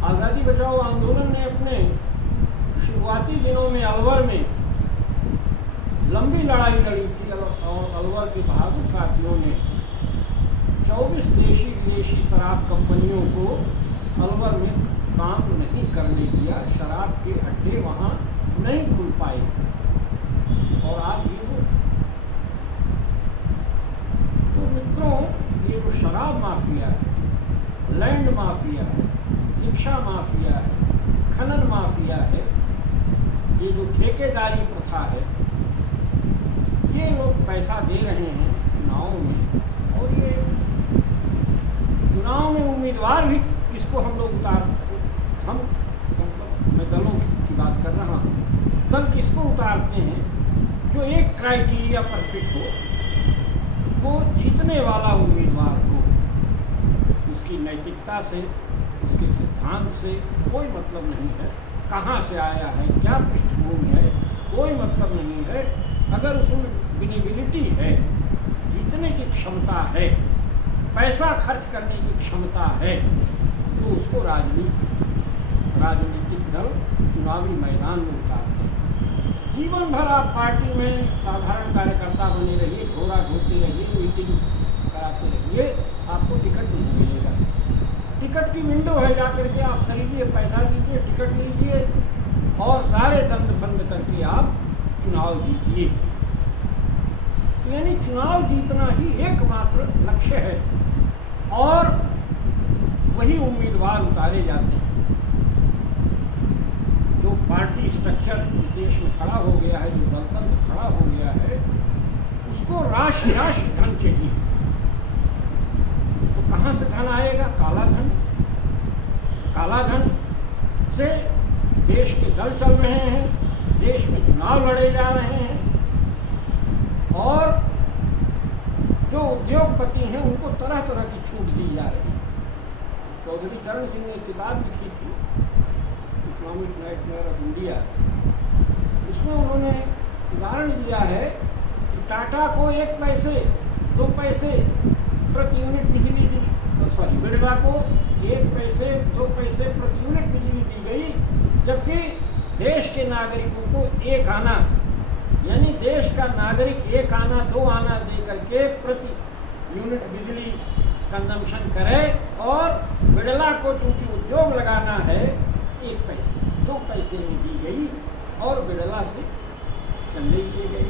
आज़ादी बचाओ आंदोलन ने अपने शुरुआती दिनों में अलवर में लंबी लड़ाई लड़ी थी और अलवर के बहादुर साथियों ने 24 देशी विदेशी शराब कंपनियों को अलवर में काम नहीं करने दिया, शराब के अड्डे वहाँ नहीं खुल पाए और आज ये हो। तो मित्रों, ये जो शराब माफिया है, लैंड माफिया है, शिक्षा माफिया है, खनन माफिया है, ये जो ठेकेदारी प्रथा है, ये लोग पैसा दे रहे हैं चुनाव में, और ये चुनाव में उम्मीदवार भी किसको हम लोग हम मतलब मैं दलों की बात कर रहा हूँ, दल किसको उतारते हैं जो एक क्राइटेरिया पर फिट हो, वो जीतने वाला उम्मीदवार हो। उसकी नैतिकता से, उसके सिद्धांत से कोई मतलब नहीं है, कहाँ से आया है, क्या पृष्ठभूमि है, कोई मतलब नहीं है। अगर उसमें विनेबिलिटी है, जीतने की क्षमता है, पैसा खर्च करने की क्षमता है, तो उसको राजनीतिक दल चुनावी मैदान में उतारते हैं। जीवन भर आप पार्टी में साधारण कार्यकर्ता बने रहिए, घोड़ा ढोते रहिए, मीटिंग कराते रहिए, आपको टिकट नहीं मिलेगा। टिकट की विंडो है, जाकर के आप खरीदिए, पैसा दीजिए, टिकट लीजिए और सारे दंड बंद करके आप चुनाव जीतिए। यानी चुनाव जीतना ही एकमात्र लक्ष्य है और वही उम्मीदवार उतारे जाते हैं। जो पार्टी स्ट्रक्चर इस देश में खड़ा हो गया है, जो गणतंत्र खड़ा हो गया है, उसको राशि धन चाहिए। तो कहाँ से धन आएगा? काला धन। काला धन से देश के दल चल रहे हैं, देश में चुनाव लड़े जा रहे हैं और जो उद्योगपति हैं उनको तरह तरह की छूट दी जा रही है। चौधरी चरण सिंह ने किताब लिखी थी, इकोनॉमिक नाइटमेयर ऑफ इंडिया। उसमें उन्होंने उदाहरण दिया है कि टाटा को 1 पैसे 2 पैसे प्रति यूनिट बिजली दी, बिरला को 1 पैसे 2 पैसे प्रति यूनिट बिजली दी गई, जबकि देश के नागरिकों को 1 आना, यानी देश का नागरिक 1 आना 2 आना दे करके प्रति यूनिट बिजली कंजम्पशन करे, और बिरला को चूंकि उद्योग लगाना है 1 पैसे 2 पैसे में दी गई और बिरला से चंदे लिए गए।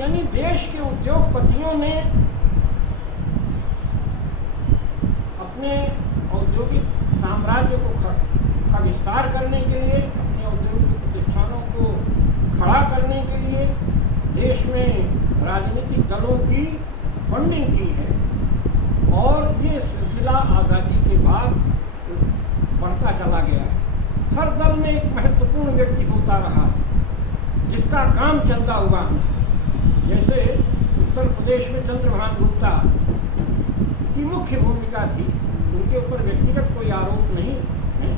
यानी देश के उद्योगपतियों ने अपने औद्योगिक साम्राज्य को का विस्तार करने के लिए, अपने औद्योगिक प्रतिष्ठानों को खड़ा करने के लिए देश में राजनीतिक दलों की फंडिंग की है, और ये सिलसिला आज़ादी के बाद बढ़ता चला गया है। हर दल में एक महत्वपूर्ण व्यक्ति होता रहा है जिसका काम चंदा उगाना। जैसे उत्तर प्रदेश में चंद्रभान गुप्ता की मुख्य भूमिका थी, उनके ऊपर व्यक्तिगत कोई आरोप नहीं है।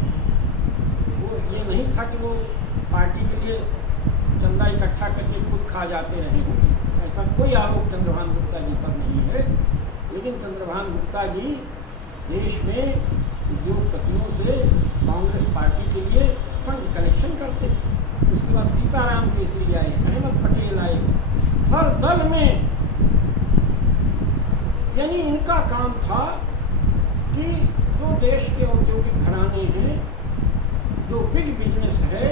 वो ये नहीं था कि वो पार्टी के लिए चंदा इकट्ठा करके खुद खा जाते रहे होंगे, ऐसा कोई आरोप चंद्रभान गुप्ता जी पर नहीं है। लेकिन चंद्रभान गुप्ता जी देश में उद्योगपतियों से कांग्रेस पार्टी के लिए फंड कलेक्शन करते थे। उसके बाद सीताराम केसरी आए, अहमद पटेल आए, हर दल में। यानी इनका काम था कि जो देश के औद्योगिक घराने हैं, जो बिग बिजनेस है,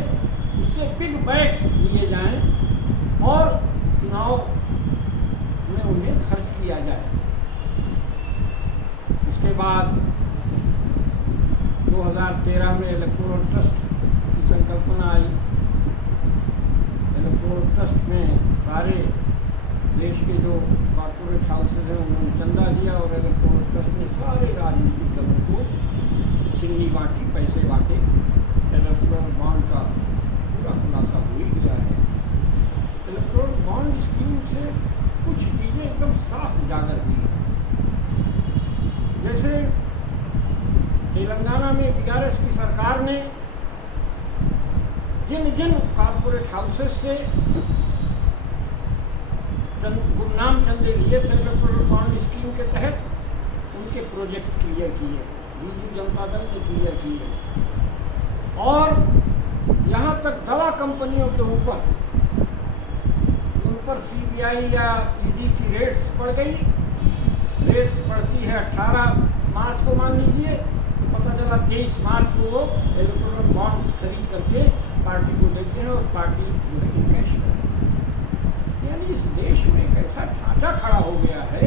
उससे बिग बैग्स लिए जाएं और चुनाव में उन्हें खर्च किया जाए। उसके बाद 2013 में इलेक्टोरल ट्रस्ट की संकल्पना आई। इलेक्टोरल ट्रस्ट में सारे देश के जो कॉर्पोरेट हाउसेज हैं उन्होंने चंदा दिया और इलेक्टोरल ट्रस्ट ने सारे राजनीतिक दलों को सिन्नी बांटी, पैसे बांटे। इलेक्टोरल बॉन्ड का पूरा खुलासा हो ही गया है। इलेक्टोरल बॉन्ड स्कीम से कुछ चीज़ें एकदम साफ उजागर की हैं। जैसे तेलंगाना में बीआरएस की सरकार ने जिन जिन कॉर्पोरेट हाउसेस से गुमनाम चंदे लिए थे इलेक्टोरल बॉन्ड स्कीम के तहत, उनके प्रोजेक्ट्स क्लियर किए, बीजू जनता दल ने क्लियर किए। और यहाँ तक दवा कंपनियों के ऊपर उन पर सीबीआई या ईडी की रेड्स पड़ गई। डेट पड़ती है 18 मार्च को मान लीजिए, तो पता चला 23 मार्च को वो इलेक्टोरल बॉन्ड्स खरीद करके पार्टी को देते हैं और पार्टी जो है इनकैश कराती है। यानी इस देश में एक ऐसा ढांचा खड़ा हो गया है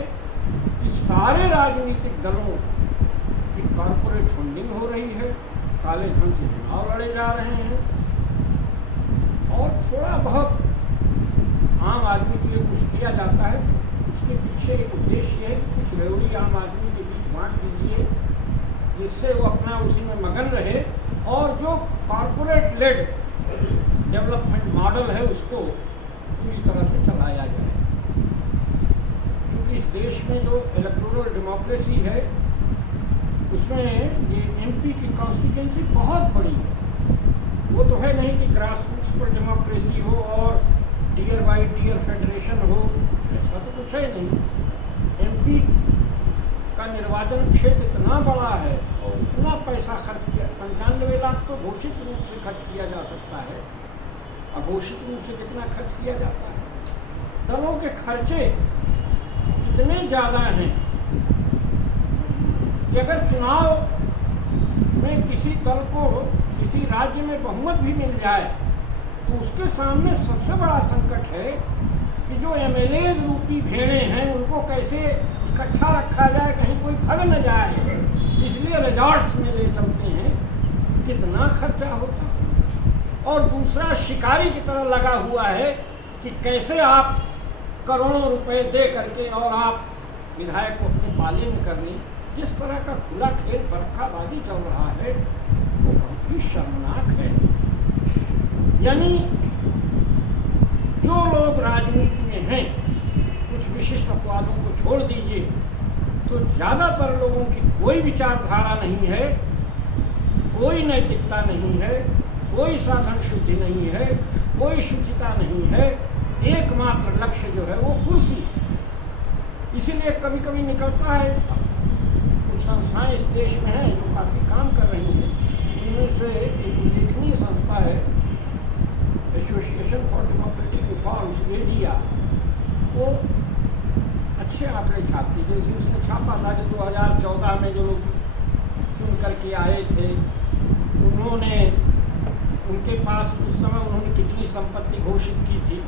कि सारे राजनीतिक दलों की कॉरपोरेट फंडिंग हो रही है, काले धन से चुनाव लड़े जा रहे हैं, और थोड़ा बहुत आम आदमी के लिए कुछ किया जाता है। उसके पीछे एक उद्देश्य है कि कुछ रेवड़ी आम आदमी के बीच बांट दीजिए, जिससे वो अपना उसी में मगन रहे, और जो कॉरपोरेट लेड डेवलपमेंट मॉडल है उसको पूरी तरह से चलाया जाए। क्योंकि इस देश में जो इलेक्टोरल डेमोक्रेसी है उसमें ये एमपी की कॉन्स्टिट्यूंसी बहुत बड़ी है। वो तो है नहीं कि ग्रास रूट्स पर डेमोक्रेसी हो और टीयर बाई टीयर फेडरेशन हो, ऐसा तो कुछ है नहीं। एमपी का निर्वाचन क्षेत्र इतना बड़ा है और इतना पैसा खर्च किया, 95 लाख तो घोषित रूप से खर्च किया जा सकता है, अघोषित रूप से कितना खर्च किया जाता है। दलों के खर्चे इतने ज़्यादा हैं कि अगर चुनाव में किसी दल को किसी राज्य में बहुमत भी मिल जाए तो उसके सामने सबसे बड़ा संकट है कि जो एमएलएज रूपी भेड़े हैं उनको कैसे इकट्ठा रखा जाए, कहीं कोई ठग न जाए। इसलिए रिजॉर्ट्स में ले चलते हैं, कितना खर्चा होता है। और दूसरा शिकारी की तरह लगा हुआ है कि कैसे आप करोड़ों रुपए दे करके और आप विधायक को अपने पाले में कर लें। जिस तरह का खुला खेल बरखाबाजी चल रहा है वो बहुत ही शर्मनाक है। यानी जो लोग राजनीति में हैं, कुछ विशिष्ट अपवादों को छोड़ दीजिए, तो ज़्यादातर लोगों की कोई विचारधारा नहीं है, कोई नैतिकता नहीं है, कोई साधन शुद्धि नहीं है, कोई शुचिता नहीं है। एकमात्र लक्ष्य जो है वो कुर्सी है। इसीलिए कभी कभी निकलता है, कुछ संस्थाएं इस देश में हैं जो काफ़ी काम कर रही हैं। उनमें से एक उल्लेखनीय संस्था है एसोसिएशन फॉर डेमोक्रेटिक रिफॉर्म्स, एडिया। वो अच्छे आंकड़े छापती है। जैसे उसने छापा था कि 2014 में जो लोग चुन करके आए थे उन्होंने, उनके पास उस समय उन्होंने कितनी संपत्ति घोषित की थी।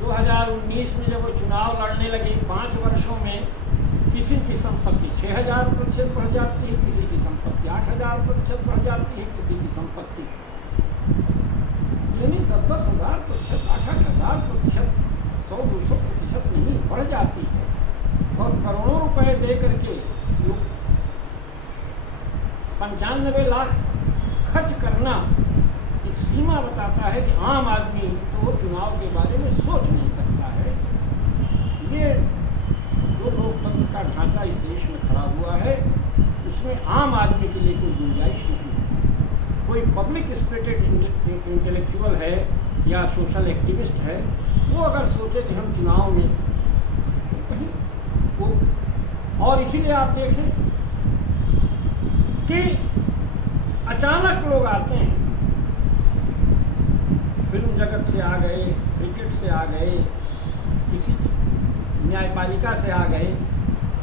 2019 में जब वो चुनाव लड़ने लगे 5 वर्षों में किसी की संपत्ति 6000% बढ़ जाती है, किसी की संपत्ति 8000% बढ़ जाती है, किसी की संपत्ति यानी 10,000%, 8,000%, 100-200% नहीं बढ़ जाती है। और करोड़ों रुपए दे करके लोग 95 लाख खर्च करना एक सीमा बताता है कि आम आदमी तो चुनाव के बारे में सोच नहीं सकता है। ये जो लोकतंत्र का ढांचा इस देश में खड़ा हुआ है उसमें आम आदमी के लिए कोई गुंजाइश नहीं है। कोई पब्लिक स्पिरिटेड इंटेलेक्चुअल है या सोशल एक्टिविस्ट है, वो अगर सोचे कि हम चुनाव में तो कहीं वो, और इसीलिए आप देखें कि अचानक लोग आते हैं, फिल्म जगत से आ गए, क्रिकेट से आ गए, किसी न्यायपालिका से आ गए।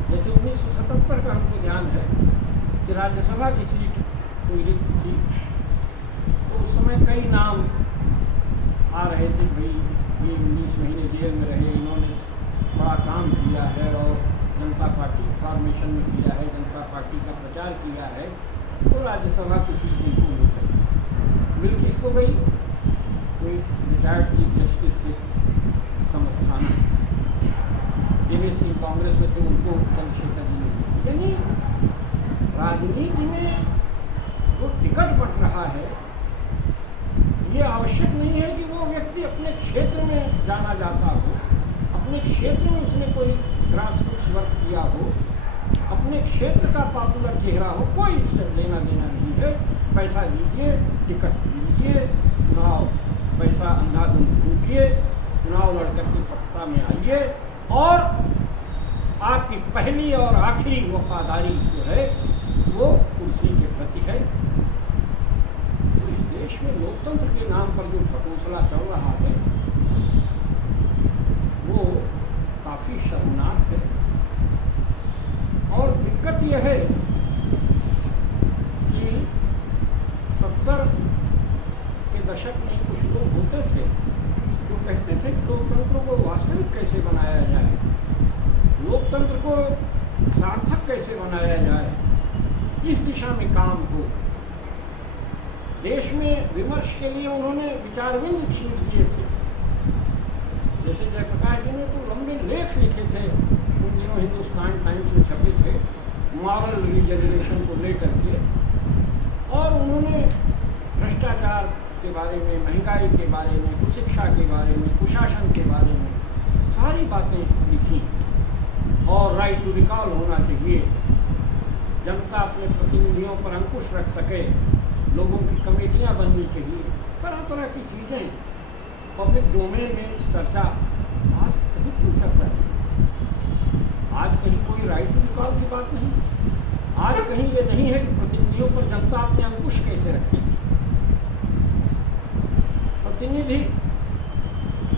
जैसे 1977 का हमको ध्यान है कि राज्यसभा की सीट कोई रिक्त थी, तो उस समय कई नाम आ रहे थे, भाई ये 19 महीने जेल में रहे, इन्होंने बड़ा काम किया है और जनता पार्टी फॉर्मेशन में किया है, जनता पार्टी का प्रचार किया है, तो राज्यसभा की सीट इनको मिल सकती है। मिल किसको गई? कोई रिटायर्ड चीफ जस्टिस से समस्थान, दिनेश सिंह कांग्रेस में थे, उनको चंद्रशेखर जी ने। यानी राजनीति में जो टिकट बंट रहा है ये आवश्यक नहीं है कि वो व्यक्ति अपने क्षेत्र में जाना जाता हो, अपने क्षेत्र में उसने कोई ग्रास रूट्स वर्क किया हो, अपने क्षेत्र का पॉपुलर चेहरा हो, कोई इससे लेना देना नहीं है। पैसा लीजिए, टिकट लीजिए, चुनाव पैसा अंधाधुंध फूकिए, चुनाव लड़ करके सत्ता में आइए, और आपकी पहली और आखिरी वफादारी जो है वो कुर्सी के प्रति है। इस देश में लोकतंत्र के नाम पर जो ढकोसला चल रहा है वो काफ़ी शर्मनाक है। और दिक्कत यह है कि 70 के दशक में कुछ लोग होते थे जो कहते थे कि लोकतंत्र को वास्तविक कैसे बनाया जाए, लोकतंत्र को सार्थक कैसे बनाया जाए, इस दिशा में काम हो। देश में विमर्श के लिए उन्होंने विचारविंद छींट दिए थे। जैसे जयप्रकाश जी ने तो लंबे लेख लिखे थे, उन दिनों हिंदुस्तान टाइम्स में छपे थे, मॉरल रिजनरेशन को लेकर के, और उन्होंने भ्रष्टाचार के बारे में, महंगाई के बारे में, कुशिक्षा के बारे में, कुशासन के बारे में सारी बातें लिखी। और राइट टू रिकॉल होना चाहिए, जनता अपने प्रतिनिधियों पर अंकुश रख सके, लोगों की कमेटियां बननी चाहिए, तरह तरह की चीज़ें पब्लिक डोमेन में चर्चा। आज कहीं कोई चर्चा नहीं, आज कहीं कोई राइट टू रिकॉल की बात नहीं, आज कहीं ये नहीं है कि प्रतिनिधियों पर जनता अपने अंकुश कैसे रखेगी। प्रतिनिधि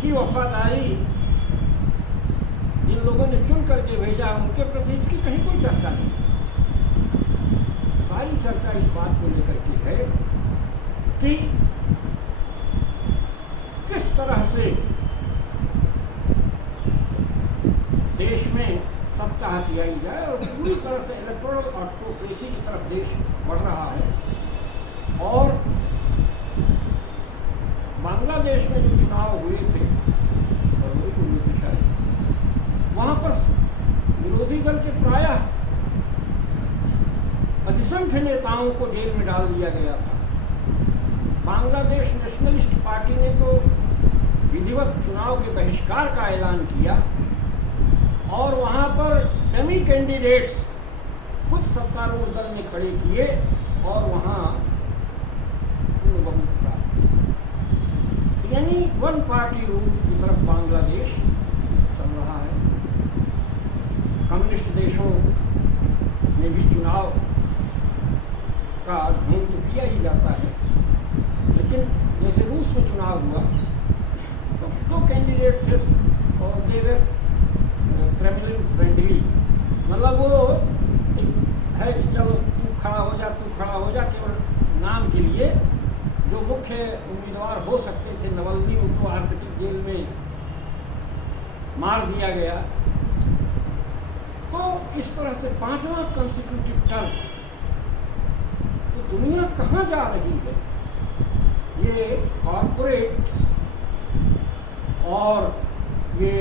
की वफादारी जिन लोगों ने चुन करके भेजा, उनके प्रति इसकी कहीं कोई चर्चा नहीं। सारी चर्चा इस बात को लेकर के है कि किस तरह से देश में सत्ता हथियाई जाए और पूरी तरह से इलेक्टोरल ऑटोक्रेसी की तरफ देश बढ़ रहा है। और बांग्लादेश में जो चुनाव हुए थे, फरवरी को हुए थे शायद, वहाँ पर विरोधी दल के प्रायः अधिसंख्य नेताओं को जेल में डाल दिया गया था। बांग्लादेश नेशनलिस्ट पार्टी ने तो विधिवत चुनाव के बहिष्कार का ऐलान किया और वहाँ पर डमी कैंडिडेट्स खुद सत्तारूढ़ दल ने खड़े किए और वहाँ पूर्ण बहुमत प्राप्त किया। यानी वन पार्टी रूल की तरफ बांग्लादेश चल रहा है। कम्युनिस्ट देशों में भी चुनाव का ढोंग तो किया ही जाता है, लेकिन जैसे रूस में चुनाव हुआ तो 2 कैंडिडेट थे और दे वर क्रेमलिन फ्रेंडली, मतलब वो है कि चलो तू खड़ा हो जा, केवल नाम के लिए। जो मुख्य उम्मीदवार हो सकते थे नवल्नी, उनको आर्कटिक जेल में मार दिया गया। तो इस तरह से 5वां कंसिक्यूटिव टर्म, तो दुनिया कहाँ जा रही है? ये कॉरपोरेट्स और ये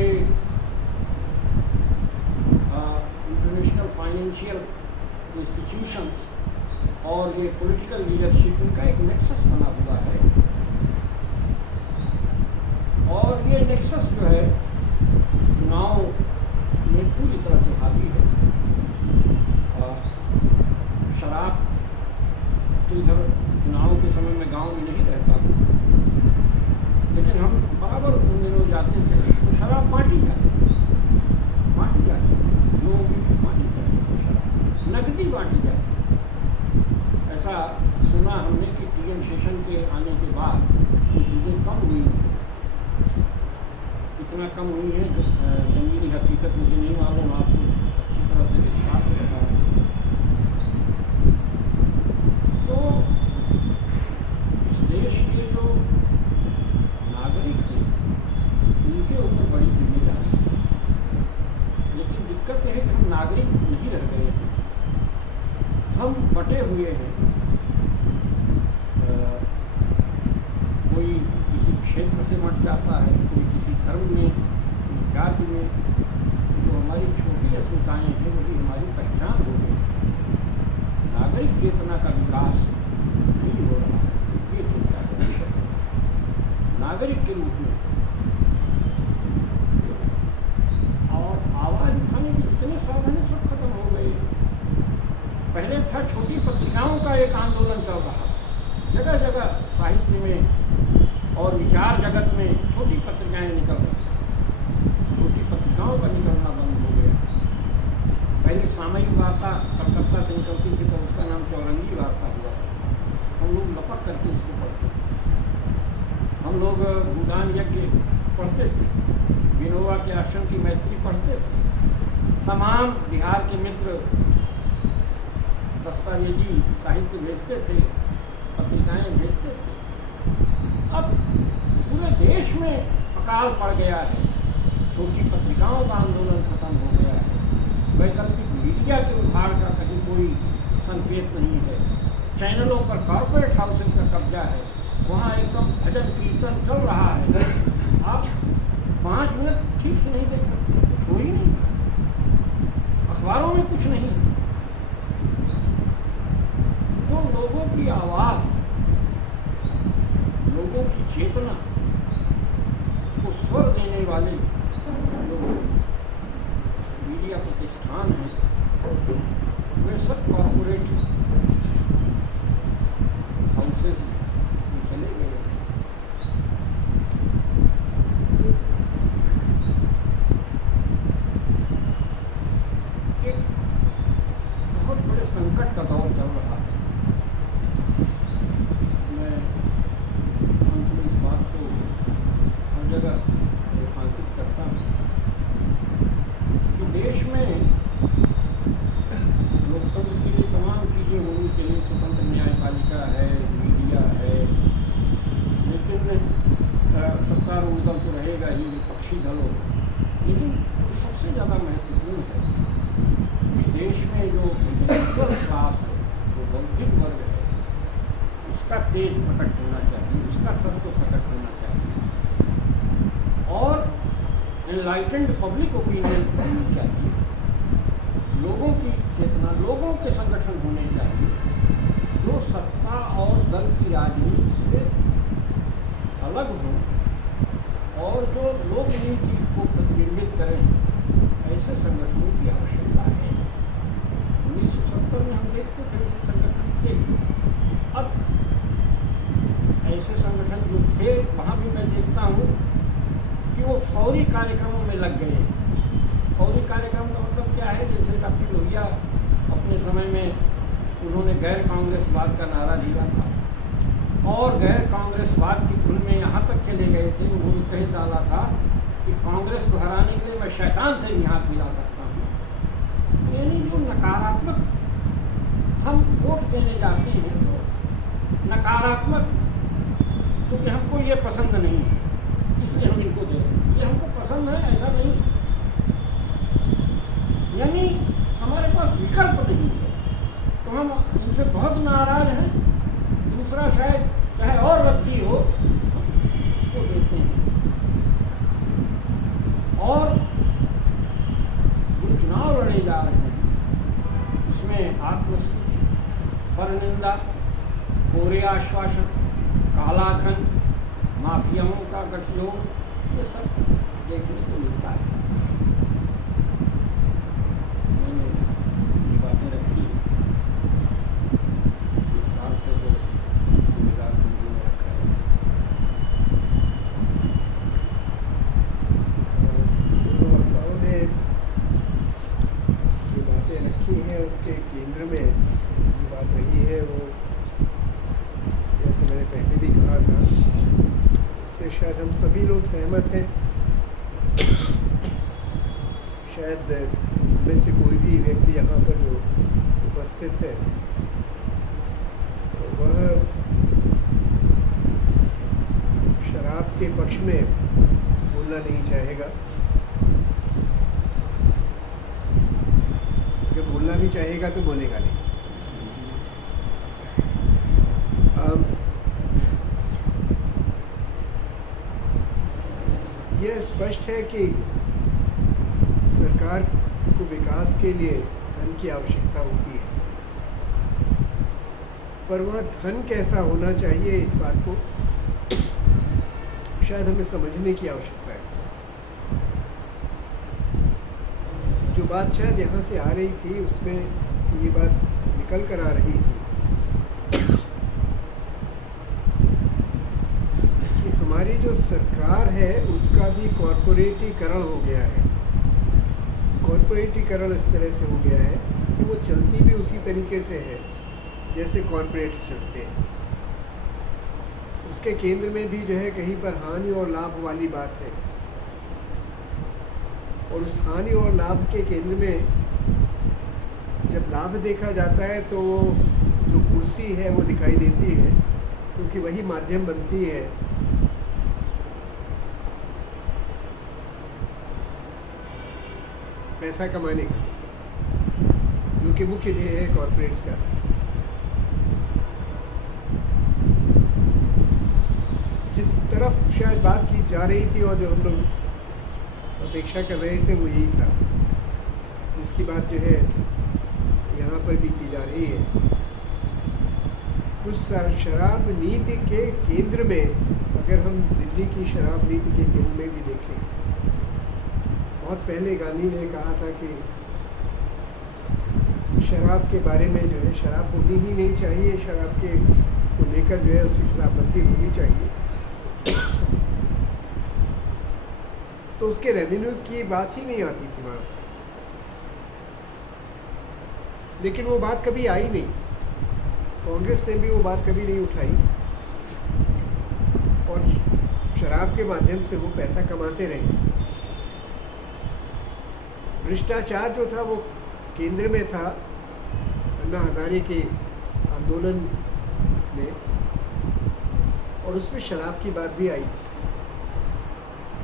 इंटरनेशनल फाइनेंशियल इंस्टीट्यूशंस और ये पॉलिटिकल लीडरशिप, इनका एक नेक्सस बना हुआ है। और ये नेक्सस जो है चुनाव में पूरी तरह से हावी है। शराब तो इधर चुनाव के समय में गांव में नहीं रहता हूँ, लेकिन हम बराबर उन दिनों जाते थे तो शराब बांटी जाती थी, लोगों की बांटी जाती थी, शराब नकदी बांटी जाती थी। ऐसा सुना हमने कि टीएन शेषन के आने के बाद ये चीज़ें कम हुई हैं। इतना कम हुई है ज़मीनी हकीकत मुझे नहीं मालूम, आपको अच्छी तरह से विस्तार से बता रहे हैं। तो इस देश के जो नागरिक हैं उनके ऊपर बड़ी जिम्मेदारी है, लेकिन दिक्कत यह है कि हम नागरिक नहीं रह गए हैं, हम बटे हुए हैं। कोई किसी क्षेत्र से बंट जाता है, कोई किसी धर्म में, कोई जाति में। जो हमारी छोटी अस्मिताएँ हैं वही हमारी पहचान हो गई। नागरिक चेतना का विकास नहीं हो रहा है, ये चिंता का विषय है। नागरिक के रूप में और आवाज़ उठाने के जितने साधन हैं सब खत्म हो गए। पहले था छोटी पत्रिकाओं का एक आंदोलन चल रहा, जगह जगह साहित्य में और विचार जगत में छोटी पत्रिकाएं निकल रही। छोटी पत्रिकाओं का निकलना बंद हो गया। पहले सामयिक वार्ता कलकत्ता से निकलती थी तो उसका नाम चौरंगी वार्ता हुआ। हम लोग लपक करके इसको पढ़ते थे। हम लोग भूदान यज्ञ पढ़ते थे, विनोबा के आश्रम की मैत्री पढ़ते थे। तमाम बिहार के मित्र दस्तावेजी साहित्य भेजते थे, पत्रिकाएं भेजते थे। अब पूरे देश में अकाल पड़ गया है, छोटी पत्रिकाओं का आंदोलन खत्म हो गया है, वैकल्पिक मीडिया के उभार का कहीं कोई संकेत नहीं है, चैनलों पर कॉरपोरेट हाउसेस का कब्जा है, वहाँ एकदम भजन कीर्तन चल रहा है, आप 5 मिनट ठीक से नहीं देख सकते, कुछ हो ही नहीं, अखबारों में कुछ नहीं। तो लोगों की आवाज़, लोगों की चेतना को स्वर देने वाले जो मीडिया प्रतिष्ठान हैं, वे सब कॉर्पोरेट हाउसेस में चले गए हैं। एक बहुत बड़े संकट का दौर चल रहा है। मैं अंत में इस बात को हर जगह रेखांकित करता हूँ कि देश में लोकतंत्र के लिए तमाम चीज़ें होनी चाहिए, स्वतंत्र न्यायपालिका है, मीडिया है, लेकिन सत्तारूढ़ दल तो रहेगा ही, विपक्षी दल हो, लेकिन सबसे ज़्यादा महत्वपूर्ण है कि देश में जो इंटेलेक्चुअल क्लास है, जो बौद्धिक वर्ग है, उसका तेज प्रकट होना चाहिए, उसका सत्व प्रकट होना चाहिए और एनलाइटेंड पब्लिक ओपिनियन होनी चाहिए, लोगों की चेतना, लोगों के संगठन होने चाहिए जो सत्ता और दल की राजनीति से अलग हों और जो लोक नीति को प्रतिबिंबित करें, ऐसे संगठनों की आवश्यकता है। 1970 में हम देखते थे ऐसे संगठन थे, अब ऐसे संगठन जो थे वहाँ भी मैं देखता हूँ कि वो फौरी कार्यक्रमों में लग गए। फौरी कार्यक्रम का मतलब क्या है? जैसे डॉक्टर लोहिया अपने समय में उन्होंने गैर कांग्रेसवाद का नारा दिया था और गैर कांग्रेसवाद की धुन में यहाँ तक चले गए थे, उन्होंने कह डाला था कि कांग्रेस को हराने के लिए मैं शैतान से भी हाथ मिला सकता हूँ। यानी जो नकारात्मक हम वोट देने जाते हैं तो नकारात्मक, क्योंकि हमको ये पसंद नहीं है इसलिए हम इनको दे रहे हैं, ये हमको पसंद है ऐसा नहीं, यानी हमारे पास विकल्प नहीं है तो हम इनसे बहुत नाराज हैं। दूसरा शायद चाहे और रद्दी हो उसको देते हैं। और जो चुनाव लड़े जा रहे हैं उसमें आत्मस्तुति, परनिंदा, कोरे आश्वासन, काला धन, माफियाओं का गठजोड़, ये सब देखने को मिलता है। मैंने ये बातें रखी विस्तार से, तो सूबेदार सिंह जी ने रखा है। वक्ताओं ने जो बातें रखी हैं उसके केंद्र में जो बात रही है वो, जैसे मैंने पहले भी कहा था, उससे शायद हम सभी लोग सहमत हैं। शायद में से कोई भी व्यक्ति यहाँ पर जो उपस्थित है वह शराब के पक्ष में बोलना नहीं चाहेगा, जो बोलना भी चाहेगा तो बोलेगा नहीं। यह स्पष्ट है कि सरकार को विकास के लिए धन की आवश्यकता होती है, पर वह धन कैसा होना चाहिए इस बात को शायद हमें समझने की आवश्यकता है। जो बात शायद यहाँ से आ रही थी उसमें ये बात निकल कर आ रही थी कि हमारी जो सरकार है उसका भी कॉरपोरेटीकरण हो गया है। कॉरपोरेटीकरण इस तरह से हो गया है कि वो चलती भी उसी तरीके से है जैसे कॉरपोरेट्स चलते हैं। उसके केंद्र में भी जो है कहीं पर हानि और लाभ वाली बात है और उस हानि और लाभ के केंद्र में जब लाभ देखा जाता है तो जो कुर्सी है वो दिखाई देती है, क्योंकि वही माध्यम बनती है पैसा कमाने का, जो कि मुख्य ध्येय है कॉर्पोरेट्स का। जिस तरफ शायद बात की जा रही थी और जो हम लोग अपेक्षा कर रहे थे वो यही था, जिसकी बात जो है यहाँ पर भी की जा रही है। कुछ शराब नीति के केंद्र में, अगर हम दिल्ली की शराब नीति के केंद्र में भी देखें, बहुत पहले गांधी ने कहा था कि शराब के बारे में जो है शराब होनी ही नहीं चाहिए, शराब के को लेकर जो है उसकी शराबबंदी होनी चाहिए। तो उसके रेवेन्यू की बात ही नहीं आती थी वहाँ पर, लेकिन वो बात कभी आई नहीं। कांग्रेस ने भी वो बात कभी नहीं उठाई और शराब के माध्यम से वो पैसा कमाते रहे। भ्रष्टाचार जो था वो केंद्र में था अन्ना हजारे के आंदोलन में, और उसमें शराब की बात भी आई।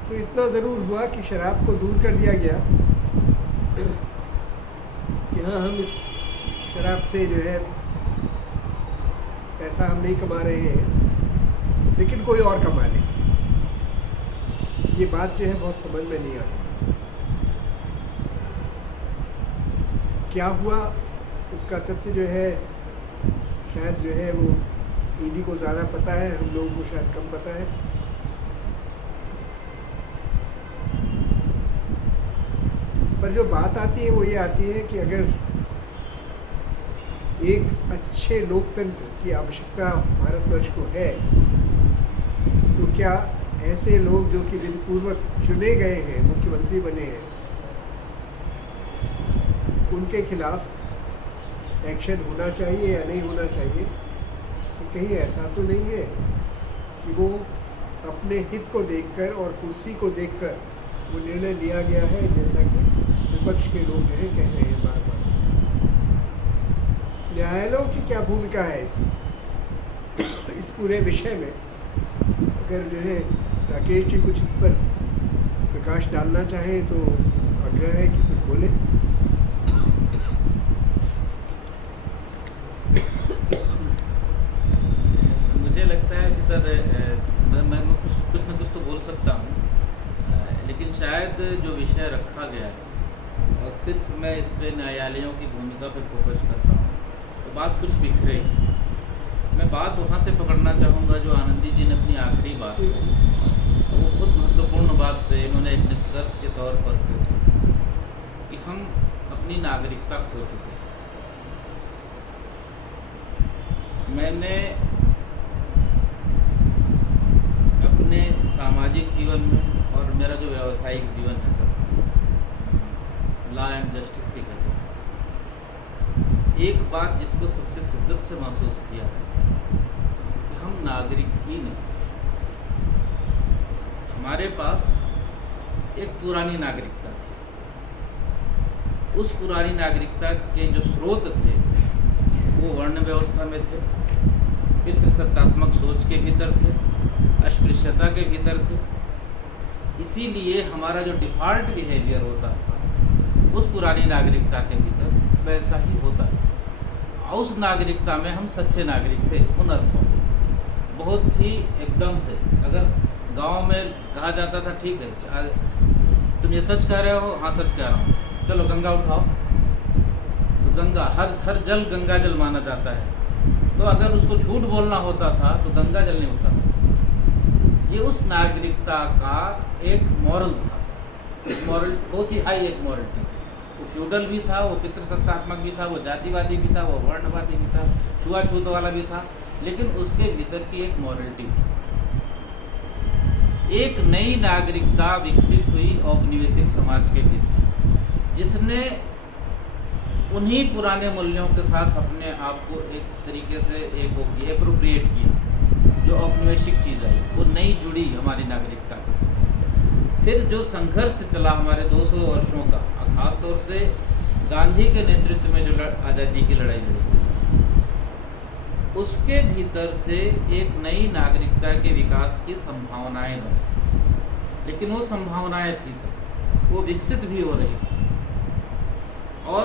तो इतना ज़रूर हुआ कि शराब को दूर कर दिया गया कि हाँ, हम इस शराब से जो है पैसा हम नहीं कमा रहे हैं, लेकिन कोई और कमा ले। ये बात जो है बहुत समझ में नहीं आती। क्या हुआ उसका तथ्य जो है शायद जो है वो ईडी को ज़्यादा पता है, हम लोगों को शायद कम पता है। पर जो बात आती है वो ये आती है कि अगर एक अच्छे लोकतंत्र की आवश्यकता भारतवर्ष को है, तो क्या ऐसे लोग जो कि विधिपूर्वक चुने गए हैं, मुख्यमंत्री बने हैं, उनके खिलाफ एक्शन होना चाहिए या नहीं होना चाहिए? तो कहीं ऐसा तो नहीं है कि वो अपने हित को देखकर और कुर्सी को देखकर वो निर्णय लिया गया है, जैसा कि विपक्ष के लोग जो है कह रहे हैं बार बार। न्यायालयों की क्या भूमिका है इस पूरे विषय में? अगर जो है राकेश जी कुछ इस पर प्रकाश डालना चाहें तो आग्रह है कि कुछ बोले। मुझे लगता है कि सर मैं कुछ न कुछ तो बोल सकता हूँ, लेकिन शायद जो विषय रखा गया है और सिर्फ मैं इस पर न्यायालयों की भूमिका पर फोकस करता हूँ तो बात कुछ बिखरे। मैं बात वहाँ से पकड़ना चाहूँगा जो आनंदी जी ने अपनी आखिरी बात कही, वो बहुत महत्वपूर्ण बात है। इन्होंने एक निष्कर्ष के तौर पर कही कि हम अपनी नागरिकता खो चुके हैं। मैंने अपने सामाजिक जीवन में और मेरा जो व्यावसायिक जीवन है सर, लॉ एंड जस्टिस के क्षेत्र में एक बात जिसको सबसे शिद्दत से महसूस किया है कि हम नागरिक ही नहीं। हमारे पास एक पुरानी नागरिकता थी, उस पुरानी नागरिकता के जो स्रोत थे वो वर्ण व्यवस्था में थे, पितृसत्तात्मक सोच के भीतर थे, अस्पृश्यता के भीतर थे। इसीलिए हमारा जो डिफ़ॉल्ट बिहेवियर होता था उस पुरानी नागरिकता के भीतर वैसा ही होता था। उस नागरिकता में हम सच्चे नागरिक थे उन अर्थों में, बहुत ही एकदम से। अगर गांव में कहा जाता था ठीक है तुम ये सच कह रहे हो, हाँ सच कह रहा हूँ, चलो गंगा उठाओ, तो गंगा हर जल गंगा जल माना जाता है। तो अगर उसको झूठ बोलना होता था तो गंगा जल नहीं उठाता था। ये उस नागरिकता का एक मॉरल था, मॉरल बहुत ही हाई एक मॉरलिटी। वो फ्यूडल भी था, वो पितृसत्तात्मक भी था, वो जातिवादी भी था, वो वर्णवादी भी था, छुआछूत वाला भी था, लेकिन उसके भीतर की एक मॉरलिटी थी। एक नई नागरिकता विकसित हुई औपनिवेशिक समाज के भीतर, जिसने उन्हीं पुराने मूल्यों के साथ अपने आप को एक तरीके से एप्रोप्रिएट किया। जो औपनिवेशिक चीज़ आई वो नई जुड़ी हमारी नागरिकता को। फिर जो संघर्ष चला हमारे 200 वर्षों का, और ख़ास तौर से गांधी के नेतृत्व में जो आज़ादी की लड़ाई लड़ी, उसके भीतर से एक नई नागरिकता के विकास की संभावनाएं बनी। लेकिन वो संभावनाएं थी सब, वो विकसित भी हो रही थी, और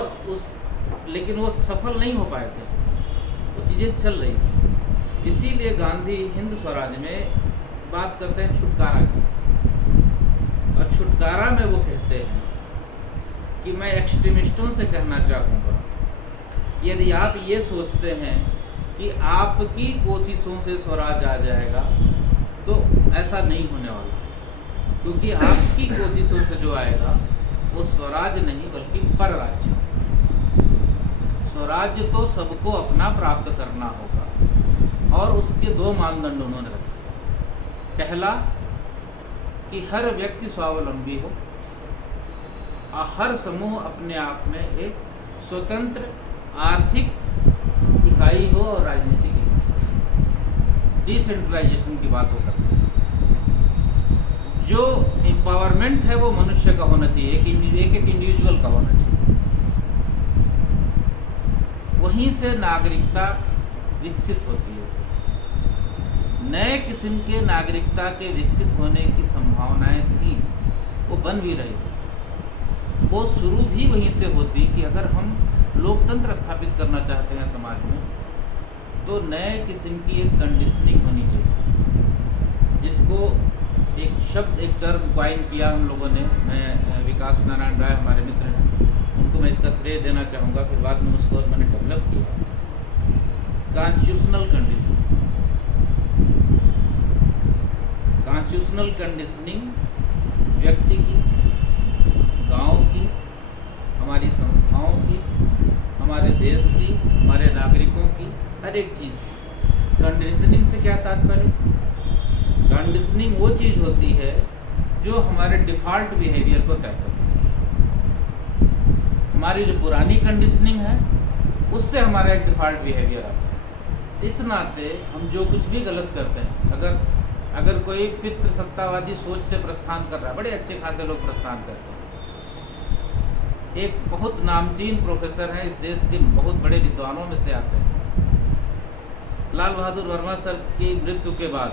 लेकिन वो सफल नहीं हो पाए थे, वो चीज़ें चल रही थी। इसीलिए गांधी हिंद स्वराज में बात करते हैं छुटकारा की, और छुटकारा में वो कहते हैं कि मैं एक्सट्रीमिस्टों से कहना चाहूँगा, यदि आप ये सोचते हैं कि आपकी कोशिशों से स्वराज आ जाएगा, तो ऐसा नहीं होने वाला, क्योंकि आपकी कोशिशों से जो आएगा वो स्वराज नहीं बल्कि परराज्य। स्वराज्य तो सबको अपना प्राप्त करना होगा, और उसके दो मानदंड उन्होंने रखे। पहला कि हर व्यक्ति स्वावलंबी हो, और हर समूह अपने आप में एक स्वतंत्र आर्थिक इकाई हो और राजनीतिक इकाई। डिसेंट्रलाइजेशन की बात वो करते हैं। जो एम्पावरमेंट है वो मनुष्य का होना चाहिए, एक इंडिविजुअल का होना चाहिए। वहीं से नागरिकता विकसित होती है। नए किस्म के नागरिकता के विकसित होने की संभावनाएं थी, वो बन भी रही थी। वो शुरू भी वहीं से होती कि अगर हम लोकतंत्र स्थापित करना चाहते हैं समाज में, तो नए किस्म की एक कंडीशनिंग होनी चाहिए, जिसको एक शब्द, एक टर्म क्वाइन किया हम लोगों ने। मैं विकास नारायण राय हमारे मित्र हैं, उनको मैं इसका श्रेय देना चाहूँगा, फिर बाद में उसको मैंने डेवलप किया। Constitutional conditioning. कॉन्स्टिट्यूशनल कंडीशनिंग व्यक्ति की, गांव की, हमारी संस्थाओं की, हमारे देश की, हमारे नागरिकों की, हर एक चीज़। कंडीशनिंग से क्या तात्पर्य? कंडीशनिंग वो चीज़ होती है जो हमारे डिफ़ॉल्ट बिहेवियर को तय करती है। हमारी जो पुरानी कंडीशनिंग है, उससे हमारा एक डिफ़ॉल्ट बिहेवियर आता है। इस नाते हम जो कुछ भी गलत करते हैं, अगर कोई पितृसत्तावादी सोच से प्रस्थान कर रहा है, बड़े अच्छे खासे लोग प्रस्थान करते हैं। एक बहुत नामचीन प्रोफेसर हैं, इस देश के बहुत बड़े विद्वानों में से आते हैं। लाल बहादुर वर्मा सर की मृत्यु के बाद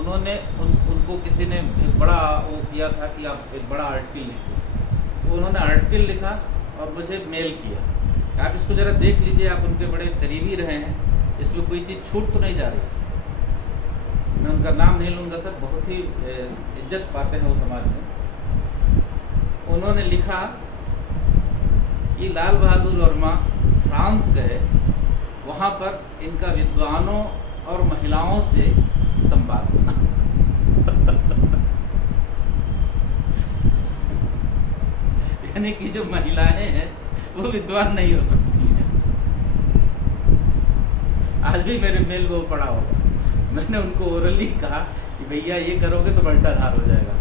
उन्होंने उनको किसी ने एक बड़ा वो किया था कि आप एक बड़ा आर्टिकल लिखिए। तो उन्होंने आर्टिकल लिखा और मुझे मेल किया कि आप इसको ज़रा देख लीजिए, आप उनके बड़े करीबी रहे हैं, इसमें कोई चीज़ छूट तो नहीं जा रही। मैं उनका नाम नहीं लूँगा सर, बहुत ही इज्जत पाते हैं वो समाज में। उन्होंने लिखा कि लाल बहादुर वर्मा फ्रांस गए, वहाँ पर इनका विद्वानों और महिलाओं से संवाद बना। यानी कि जो महिलाएं हैं वो विद्वान नहीं हो सकती हैं। आज भी मेरे मेल वो पड़ा होगा। मैंने उनको ओरली कहा कि भैया ये करोगे तो बंटाधार हो जाएगा।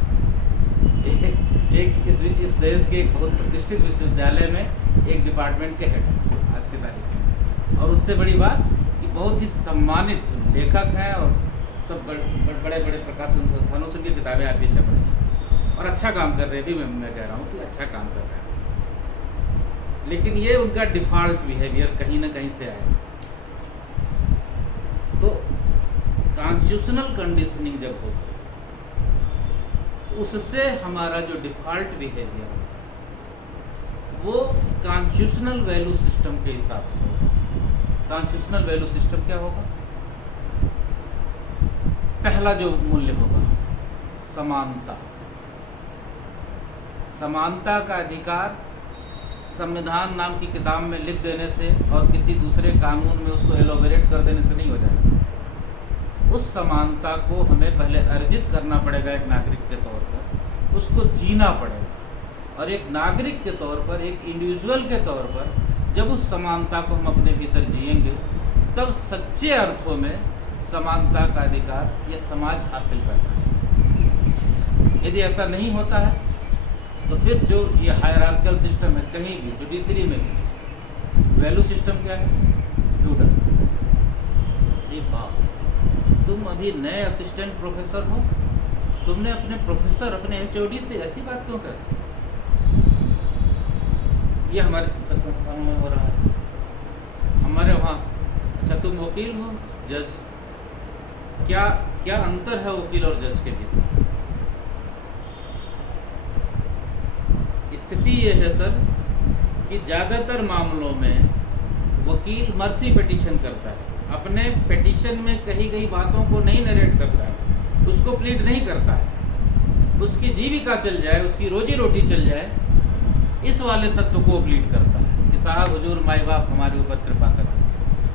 इस देश के एक बहुत प्रतिष्ठित विश्वविद्यालय में एक डिपार्टमेंट के हेड आज के तारीख में, और उससे बड़ी बात कि बहुत ही सम्मानित लेखक हैं, और सब बड़े बड़े प्रकाशन संस्थानों से भी किताबें आपकी छप रही हैं, और अच्छा काम कर रहे थे। मैं कह रहा हूँ कि अच्छा काम कर रहे हैं, लेकिन ये उनका डिफ़ॉल्ट बिहेवियर कहीं ना कहीं से आया। तो कॉन्स्टिट्यूशनल कंडीशनिंग जब होती है, उससे हमारा जो डिफ़ॉल्ट बिहेवियर है वो कॉन्स्टिट्यूशनल वैल्यू सिस्टम के हिसाब से होगा। कॉन्स्टिट्यूशनल वैल्यू सिस्टम क्या होगा? पहला जो मूल्य होगा समानता। समानता का अधिकार संविधान नाम की किताब में लिख देने से और किसी दूसरे कानून में उसको एलोबरेट कर देने से नहीं हो जाएगा। उस समानता को हमें पहले अर्जित करना पड़ेगा एक नागरिक के तौर पर, उसको जीना पड़ेगा। और एक नागरिक के तौर पर, एक इंडिविजुअल के तौर पर जब उस समानता को हम अपने भीतर जिएंगे, तब सच्चे अर्थों में समानता का अधिकार यह समाज हासिल करता है। यदि ऐसा नहीं होता है तो फिर जो ये हायरार्किकल सिस्टम है, कहीं भी जुडिशरी में भी वैल्यू सिस्टम क्या है? फ्यूडल। ये बात, तुम अभी नए असिस्टेंट प्रोफेसर हो, तुमने अपने प्रोफेसर, अपने HOD से ऐसी बात क्यों कर? ये हमारे शिक्षा संस्थानों में हो रहा है, हमारे वहाँ। अच्छा, तुम वकील हो, जज, क्या क्या अंतर है वकील और जज के भीतर? स्थिति ये है सर कि ज़्यादातर मामलों में वकील मर्सी पिटीशन करता है, अपने पिटीशन में कही गई बातों को नहीं नरेट करता है, उसको प्लीड नहीं करता है, उसकी जीविका चल जाए, उसकी रोजी रोटी चल जाए, इस वाले तत्व को प्लीड करता है कि साहब हुजूर माई बाप हमारे ऊपर कृपा कर।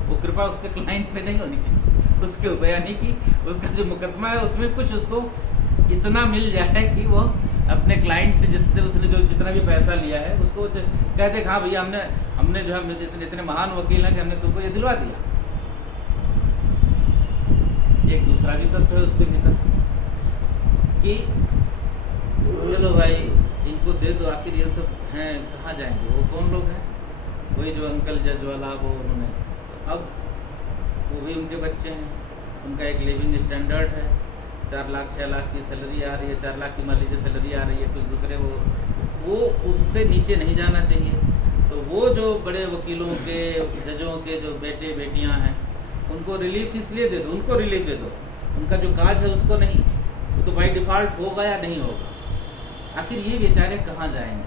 वो कृपा उसके क्लाइंट पे नहीं होनी चाहिए, उसके ऊपर, यानी कि उसका जो मुकदमा है उसमें कुछ उसको इतना मिल जाए कि वो अपने क्लाइंट से जिससे उसने जो जितना भी पैसा लिया है उसको कहते हाँ भैया हमने जो है इतने महान वकील हैं कि हमने तुमको ये दिलवा दिया। एक दूसरा भी तत्व है उसके भीतर कि चलो भाई इनको दे दो, आखिर ये सब हैं कहाँ जाएंगे, वो कौन लोग हैं, वही जो अंकल जज वाला वो उन्होंने, अब वो भी उनके बच्चे हैं, उनका एक लिविंग स्टैंडर्ड है, 4 लाख 6 लाख की सैलरी आ रही है, 4 लाख की मान लीजिए सैलरी आ रही है, कुछ दूसरे वो उससे नीचे नहीं जाना चाहिए। तो वो जो बड़े वकीलों के, जजों के जो बेटे बेटियां हैं, उनको रिलीफ इसलिए दे दो, उनको रिलीफ दे दो, उनका जो काज है उसको नहीं, वो तो बाई डिफ़ॉल्ट होगा या नहीं होगा। आखिर ये बेचारे कहाँ जाएंगे?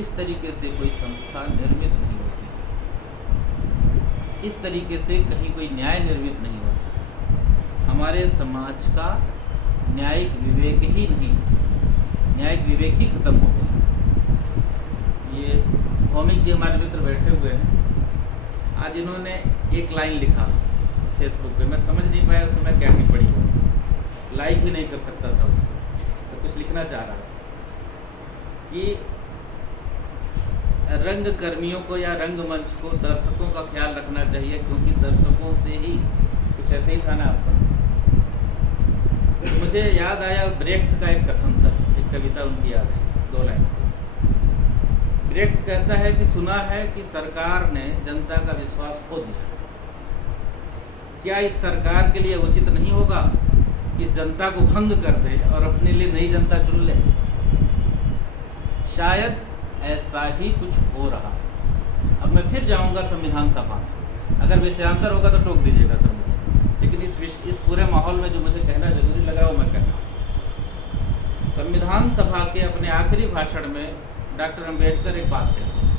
इस तरीके से कोई संस्था निर्मित नहीं होती, इस तरीके से कहीं कोई न्याय निर्मित नहीं होता। हमारे समाज का न्यायिक विवेक ही नहीं, न्यायिक विवेक ही खत्म हो गया। ये भौमिक जी हमारे मित्र बैठे हुए हैं, आज इन्होंने एक लाइन लिखा फेसबुक पे, मैं समझ नहीं पाया उसमें मैं क्या टिप्पणी करूँ, लाइक भी नहीं कर सकता था उसको, तो कुछ लिखना चाह रहा था कि रंग कर्मियों को या रंगमंच को दर्शकों का ख्याल रखना चाहिए, क्योंकि दर्शकों से ही, कुछ ऐसे ही था ना आपका। तो मुझे याद आया ब्रेख्त का एक कथन सर, एक कविता उनकी याद है, 2 लाइन। ब्रेख्त कहता है कि सुना है कि सरकार ने जनता का विश्वास खो दिया, क्या इस सरकार के लिए उचित नहीं होगा कि इस जनता को भंग कर दे और अपने लिए नई जनता चुन ले? शायद ऐसा ही कुछ हो रहा है। अब मैं फिर जाऊंगा संविधान सभा में, अगर विषयांतर होगा तो टोक दीजिएगा सर मुझे, लेकिन इस पूरे माहौल में जो मुझे कहना जरूरी लग रहा है वो मैं कह रहा हूँ। संविधान सभा के अपने आखिरी भाषण में डॉक्टर अम्बेडकर एक बात कहते हैं,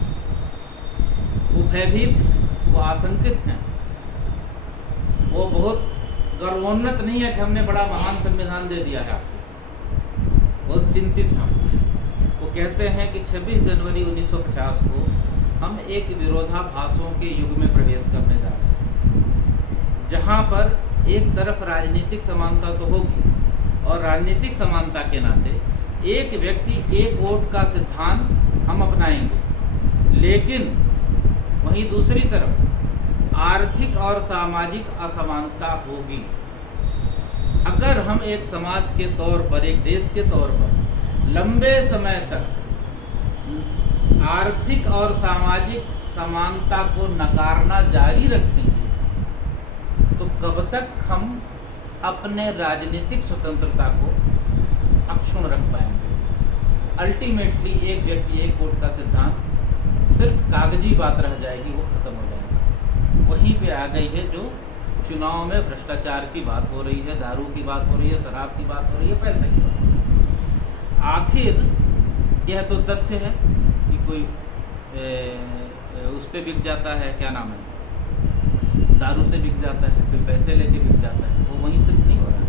वो भयभीत, वो आशंकित हैं, वो बहुत गर्वोन्नत नहीं है कि हमने बड़ा महान संविधान दे दिया है आपको, बहुत चिंतित हैं। वो कहते हैं कि 26 जनवरी 1950 को हम एक विरोधाभासों के युग में प्रवेश करने जा रहे हैं, जहाँ पर एक तरफ राजनीतिक समानता तो होगी, और राजनीतिक समानता के नाते एक व्यक्ति एक वोट का सिद्धांत हम अपनाएंगे, लेकिन वहीं दूसरी तरफ आर्थिक और सामाजिक असमानता होगी। अगर हम एक समाज के तौर पर, एक देश के तौर पर लंबे समय तक आर्थिक और सामाजिक समानता को नकारना जारी रखेंगे, तो कब तक हम अपने राजनीतिक स्वतंत्रता को अक्षुण्ण रख पाएंगे? अल्टीमेटली एक व्यक्ति एक वोट का सिद्धांत सिर्फ कागजी बात रह जाएगी, वो खत्म हो जाएगा। वहीं पे आ गई है जो चुनाव में भ्रष्टाचार की बात हो रही है, दारू की बात हो रही है, शराब की बात हो रही है, पैसे की बात हो रही है। आखिर यह तो तथ्य है कि कोई उस पर बिक जाता है, क्या नाम है, दारू से बिक जाता है, कोई पैसे लेके बिक जाता है, वो वहीं सिर्फ नहीं हो रहा है।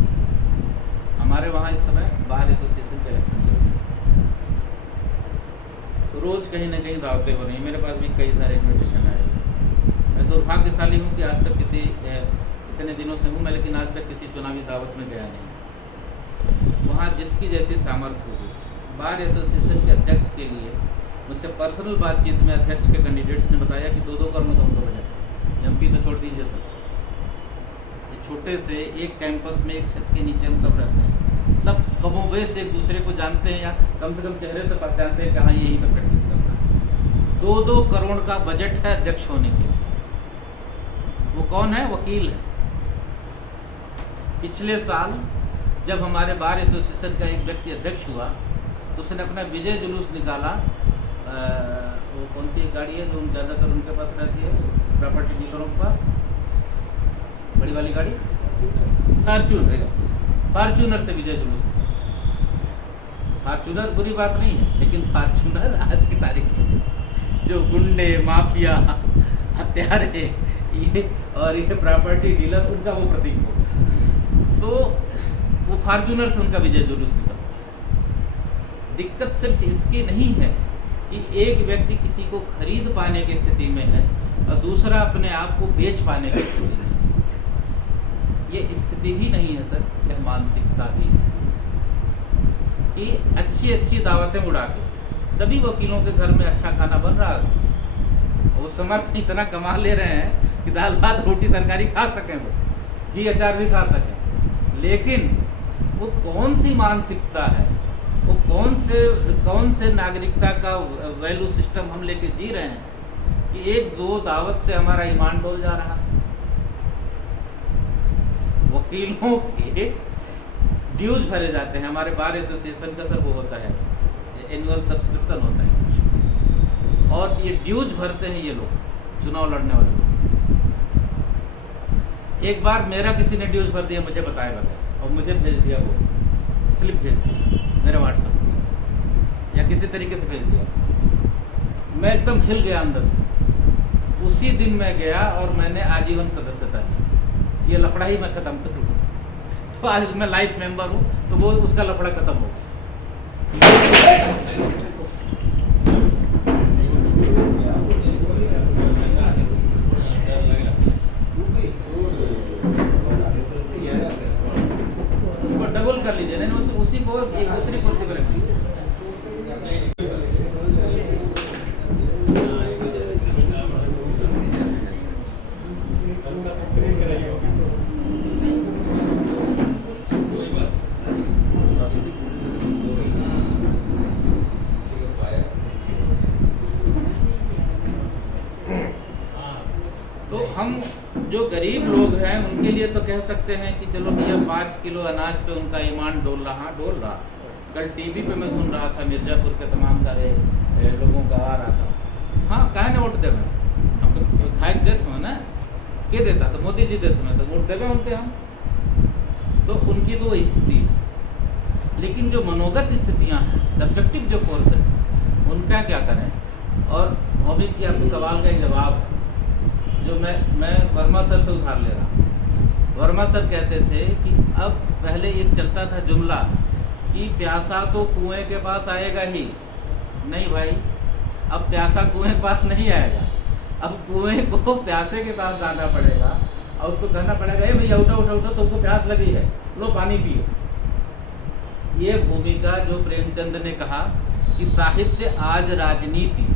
हमारे वहाँ इस समय बार एसोसिएशन के इलेक्शन चल रहे हैं, तो रोज़ कहीं ना कहीं दावतें हो रही हैं। मेरे पास भी कई सारे इन्विटेशन आए। मैं दुर्भाग्यशाली हूँ कि आज तक किसी, इतने दिनों से हूँ मैं, लेकिन आज तक किसी चुनावी दावत में गया नहीं। वहाँ जिसकी जैसी सामर्थ्य होगी। बार एसोसिएशन के अध्यक्ष के लिए मुझसे पर्सनल बातचीत में अध्यक्ष के कैंडिडेट्स ने बताया कि 2-2 करोड़ का उनको बजट, एमपी तो छोड़ दीजिए सर, छोटे से एक कैंपस में एक छत के नीचे हम सब रहते हैं, सब कमोबेश एक दूसरे को जानते हैं, या कम से कम चेहरे से पहचानते हैं कि हाँ यहीं पर प्रैक्टिस करता है। 2-2 करोड़ का बजट है अध्यक्ष होने के लिए। वो कौन है? वकील है। पिछले साल जब हमारे बार एसोसिएशन का एक व्यक्ति अध्यक्ष हुआ तो उसने अपना विजय जुलूस निकाला। वो कौन सी एक गाड़ी है जो ज़्यादातर उनके पास रहती है प्रॉपर्टी डीलरों के पास, बड़ी वाली गाड़ी फार्चूनर से विजय जुलूस। फार्चूनर बुरी बात नहीं है, लेकिन फार्चूनर आज की तारीख में जो गुंडे, माफिया, हत्यारे ये और ये प्रॉपर्टी डीलर, उनका वो प्रतीक हो, तो वो फार्चूनर से उनका विजय जुलूस निकलता। दिक्कत सिर्फ इसकी नहीं है कि एक व्यक्ति किसी को खरीद पाने की स्थिति में है और दूसरा अपने आप को बेच पाने की स्थिति में है। ये स्थिति ही नहीं है सर, यह मानसिकता भी है कि अच्छी अच्छी दावतें उड़ा के सभी वकीलों के घर में अच्छा खाना बन रहा है, वो समर्थ इतना कमा ले रहे हैं कि दाल भात रोटी तरकारी खा सकें, वो घी अचार भी खा सकें, लेकिन वो कौन सी मानसिकता है, वो कौन से नागरिकता का वैल्यू सिस्टम हम लेके जी रहे हैं कि एक दो दावत से हमारा ईमान डोल जा रहा है। वकीलों के ड्यूज भरे जाते हैं, हमारे बार एसोसिएशन का सर वो होता है, एनुअल सब्सक्रिप्शन होता है कुछ, और ये ड्यूज भरते हैं ये लोग, चुनाव लड़ने वाले लोग। एक बार मेरा किसी ने ड्यूज भर दिया मुझे बताए बगैर, और मुझे भेज दिया, वो स्लिप भेज दिया मेरे व्हाट्सएप पे या किसी तरीके से भेज दिया। मैं एकदम हिल गया अंदर से। उसी दिन मैं गया और मैंने आजीवन सदस्यता ली, ये लफड़ा ही मैं ख़त्म करूँगा। तो आज मैं लाइफ मेंबर हूँ, तो वो उसका लफड़ा ख़त्म हो गया। उसको डबल कर लीजिए, नहीं उसी को एक दूसरी कुर्सी पर रख लीजिए। तो हम जो गरीब लोग हैं उनके लिए तो कह सकते हैं कि चलो भैया 5 किलो अनाज पे उनका ईमान डोल रहा। कल टीवी पे मैं सुन रहा था, मिर्जापुर के तमाम सारे लोगों का आ रहा था, हाँ काहे ने वोट देवे, हम तो खाए देते हैं ना, के देता तो मोदी जी देते हैं, तो वोट देवे उनके हम, तो उनकी तो वो स्थिति है। लेकिन जो मनोगत स्थितियाँ हैं, सब्जेक्टिव जो फोर्स है, उनका क्या करें। और भौमिक की आपके सवाल का एक जवाब है जो मैं वर्मा सर से उधार ले रहा हूँ। वर्मा सर कहते थे कि अब पहले एक चलता था जुमला कि प्यासा तो कुएं के पास आएगा ही नहीं भाई, अब प्यासा कुएं के पास नहीं आएगा, अब कुएं को प्यासे के पास जाना पड़ेगा और उसको कहना पड़ेगा, ए भैया उठो तुमको प्यास लगी है, लो पानी पियो। ये भूमिका जो प्रेमचंद ने कहा कि साहित्य आज राजनीति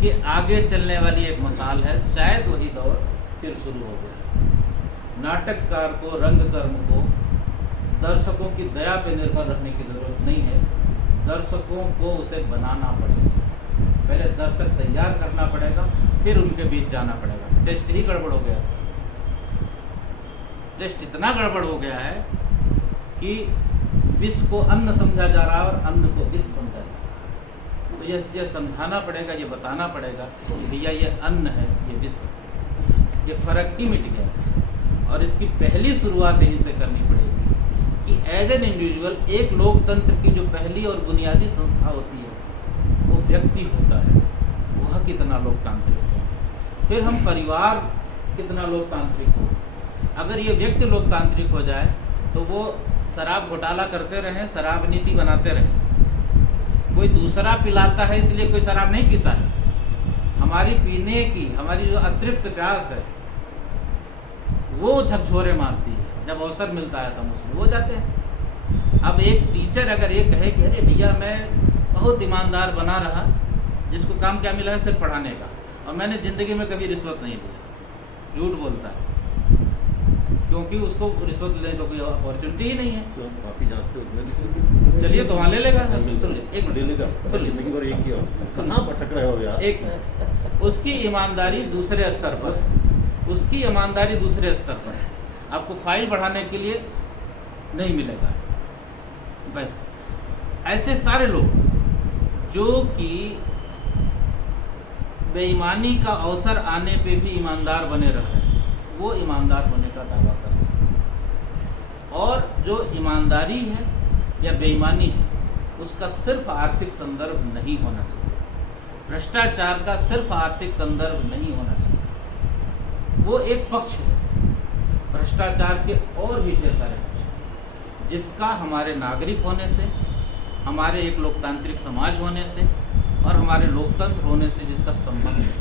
कि आगे चलने वाली एक मिसाल है, शायद वही दौर फिर शुरू हो गया। नाटककार को, रंगकर्म को दर्शकों की दया पे निर्भर रहने की ज़रूरत नहीं है, दर्शकों को उसे बनाना पड़ेगा। पहले दर्शक तैयार करना पड़ेगा, फिर उनके बीच जाना पड़ेगा। टेस्ट ही गड़बड़ हो गया, टेस्ट इतना गड़बड़ हो गया है कि विष को अन्न समझा जा रहा है और अन्न को विष समझा जा रहा है। तो ये समझाना पड़ेगा, ये बताना पड़ेगा कि भैया ये अन्न है, ये विष है, ये फ़र्क ही मिट गया है। और इसकी पहली शुरुआत यहीं से करनी पड़ेगी कि एज एन इंडिविजुअल, एक लोकतंत्र की जो पहली और बुनियादी संस्था होती है वो व्यक्ति होता है, वह कितना लोकतांत्रिक हो, फिर हम परिवार कितना लोकतांत्रिक हो। अगर ये व्यक्ति लोकतांत्रिक हो जाए तो वो शराब घोटाला करते रहें, शराब नीति बनाते रहें, कोई दूसरा पिलाता है इसलिए कोई शराब नहीं पीता है। हमारी पीने की, हमारी जो अतृप्त प्यास है वो झकझोरे मारती है, जब अवसर मिलता है हम उसमें वो जाते हैं। अब एक टीचर अगर ये कहे कि अरे भैया मैं बहुत ईमानदार बना रहा, जिसको काम क्या मिला है सिर्फ पढ़ाने का, और मैंने ज़िंदगी में कभी रिश्वत नहीं लिया, झूठ बोलता है, क्योंकि उसको रिश्वत लेने का कोई अपॉर्चुनिटी ही नहीं है। काफी जांचते हो, चलिए तो वहाँ ले लेगा, एक कहाँ भटक रहे हो यार। एक उसकी ईमानदारी दूसरे स्तर पर, उसकी ईमानदारी दूसरे स्तर पर है। आपको फाइल बढ़ाने के लिए नहीं मिलेगा। बस ऐसे सारे लोग जो कि बेईमानी का अवसर आने पे भी ईमानदार बने रह रहे हैं, वो ईमानदार होने का दावा कर सकते हैं। और जो ईमानदारी है या बेईमानी है, उसका सिर्फ आर्थिक संदर्भ नहीं होना चाहिए, भ्रष्टाचार का सिर्फ आर्थिक संदर्भ नहीं होना चाहिए। वो एक पक्ष है, भ्रष्टाचार के और भी ढेर सारे पक्ष हैं, जिसका हमारे नागरिक होने से, हमारे एक लोकतांत्रिक समाज होने से और हमारे लोकतंत्र होने से जिसका संबंध है।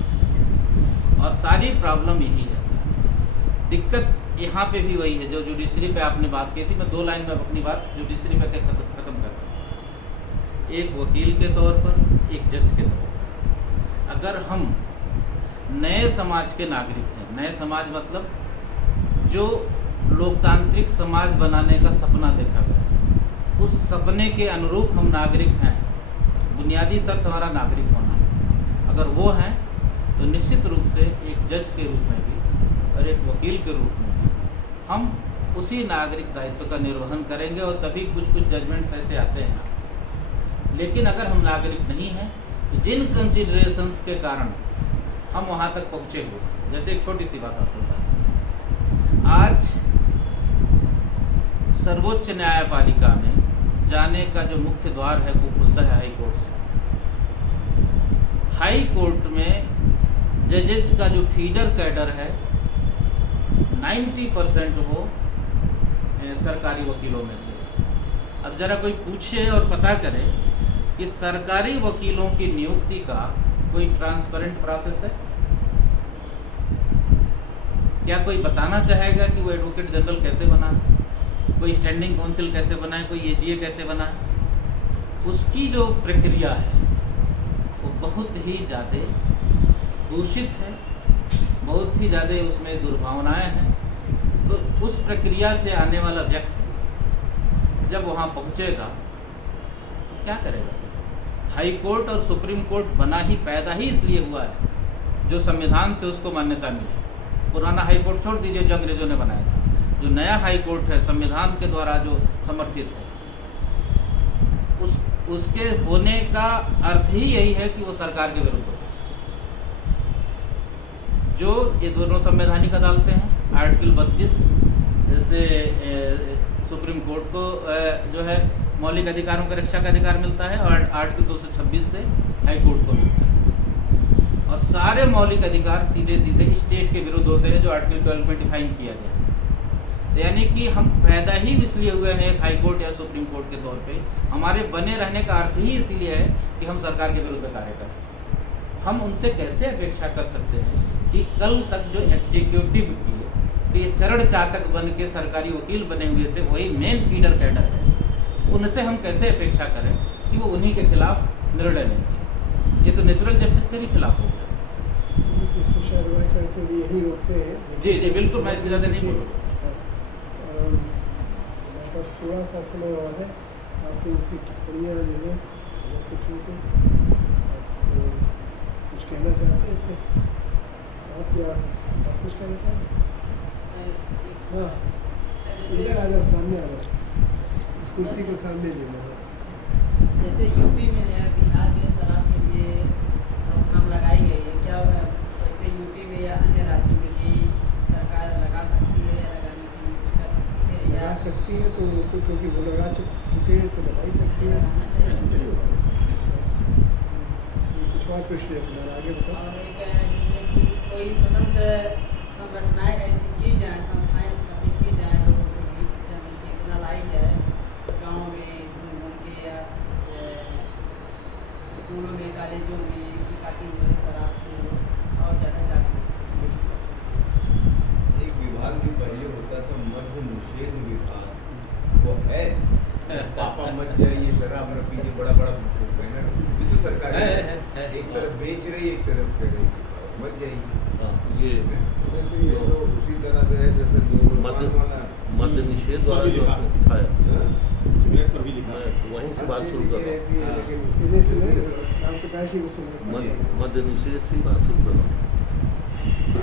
और सारी प्रॉब्लम यही है सर। दिक्कत यहाँ पे भी वही है जो जुडिशरी पे आपने बात की थी। मैं 2 लाइन में अपनी बात जुडिशरी पे खत्म करता हूँ। एक वकील के तौर पर, एक जज के तौर पर, अगर हम नए समाज के नागरिक हैं, नए समाज मतलब जो लोकतांत्रिक समाज बनाने का सपना देखा गया, उस सपने के अनुरूप हम नागरिक हैं, बुनियादी शर्त हमारा नागरिक होना है। अगर वो हैं तो निश्चित रूप से एक जज के रूप में भी और एक वकील के रूप में भी हम उसी नागरिक दायित्व का निर्वहन करेंगे और तभी कुछ जजमेंट्स ऐसे आते हैं। लेकिन अगर हम नागरिक नहीं हैं तो जिन कंसिडरेशंस के कारण हम वहाँ तक पहुँचे हुए, जैसे एक छोटी सी बात आपको बता दूं, आज सर्वोच्च न्यायपालिका में जाने का जो मुख्य द्वार है वो खुलता है हाई कोर्ट से। हाई कोर्ट में जजेस का जो फीडर कैडर है 90% वो सरकारी वकीलों में से। अब जरा कोई पूछे और पता करे कि सरकारी वकीलों की नियुक्ति का कोई ट्रांसपेरेंट प्रोसेस है? क्या कोई बताना चाहेगा कि वो एडवोकेट जनरल कैसे बना है, कोई स्टैंडिंग काउंसिल कैसे बना है, कोई एजीए कैसे बना है? उसकी जो प्रक्रिया है वो बहुत ही ज़्यादा दूषित है, बहुत ही ज़्यादा उसमें दुर्भावनाएं हैं। तो उस प्रक्रिया से आने वाला व्यक्ति जब वहाँ पहुँचेगा तो क्या करेगा? हाई कोर्ट और सुप्रीम कोर्ट बना ही, पैदा ही इसलिए हुआ है जो संविधान से उसको मान्यता मिली। पुराना हाई कोर्ट छोड़ दीजिए जो अंग्रेजों ने बनाया था, जो नया हाई कोर्ट है संविधान के द्वारा जो समर्थित है, उसके होने का अर्थ ही यही है कि वो सरकार के विरुद्ध हो। जो ये दोनों संवैधानिक अदालतें हैं, आर्टिकल 32 जैसे सुप्रीम कोर्ट को जो है मौलिक अधिकारों का रक्षा का अधिकार मिलता है और आर्टिकल 226 से हाई कोर्ट को मिलता है। और सारे मौलिक अधिकार सीधे सीधे स्टेट के विरुद्ध होते हैं जो आर्टिकल 12 में डिफाइन किया गया है। तो यानी कि हम पैदा ही इसलिए हुए हैं एक हाई कोर्ट या सुप्रीम कोर्ट के तौर पे, हमारे बने रहने का अर्थ ही इसीलिए है कि हम सरकार के विरुद्ध कार्य करें। हम उनसे कैसे अपेक्षा कर सकते हैं कि कल तक जो एग्जीक्यूटिव की ये चरण चातक बन के सरकारी वकील बने हुए थे, वही मेन फीडर कैडर है, उनसे हम कैसे अपेक्षा करें कि वो उन्हीं के खिलाफ निर्णय लेंगे? ये तो नेचुरल जस्टिस के भी खिलाफ हो गया। से भी यही रोकते हैं। जी जी बिल्कुल, मैं इससे ज़्यादा नहीं बोलूँगा। मेरे पास थोड़ा सा समय और है, आपकी उनकी टिप्पणियाँ जो है अगर कुछ हो तो आप कुछ कहना चाहते हैं इस पर? आप या आप कुछ कहना चाहेंगे? हाँ, इधर आ जाओ, सामने आ जाओ, इस कुर्सी को सामने ले लो। जैसे यूपी में या बिहार में शराब के लिए रोकथाम लगाई गई है, क्या वैसे यूपी में या अन्य राज्यों में भी सरकार लगा सकती है या लगाने के लिए कुछ कर सकती है? या लगा सकती है तो क्योंकि वो लगा चुके हैं तो लगा ही सकती है। लगाना चाहिए। कुछ और प्रश्न है तुम्हारा, आगे बताओ। और एक जैसे कि कोई स्वतंत्र संरचनाएं ऐसी की जाए, संस्थाएं स्थापित की जाए, लोगों के बीच चेतना लाई जाए, गाँव में घूम के या स्कूलों में कॉलेजों में, कि ताकि जो है शराब से और ज़्यादा जागरूक। एक विभाग जो पहले होता था मद्य निषेध विभाग, वो है पापा मत जाइए शराब न पीजिए, बड़ा बड़ा बैनर भी तो सरकार एक तरफ बेच रही एक तरफ कह रही है मत जाइए। ये तो उसी तरह से है जैसे मद्य निषेध वाला जो उठाया, सिगरेट पर भी लिखा है, मैं वहीं से बात शुरू कर रहा इन्हें सुने, राम प्रकाश जी को सुने। हूँ। मद्य निषेध से ही बात शुरू कर रहा हूँ।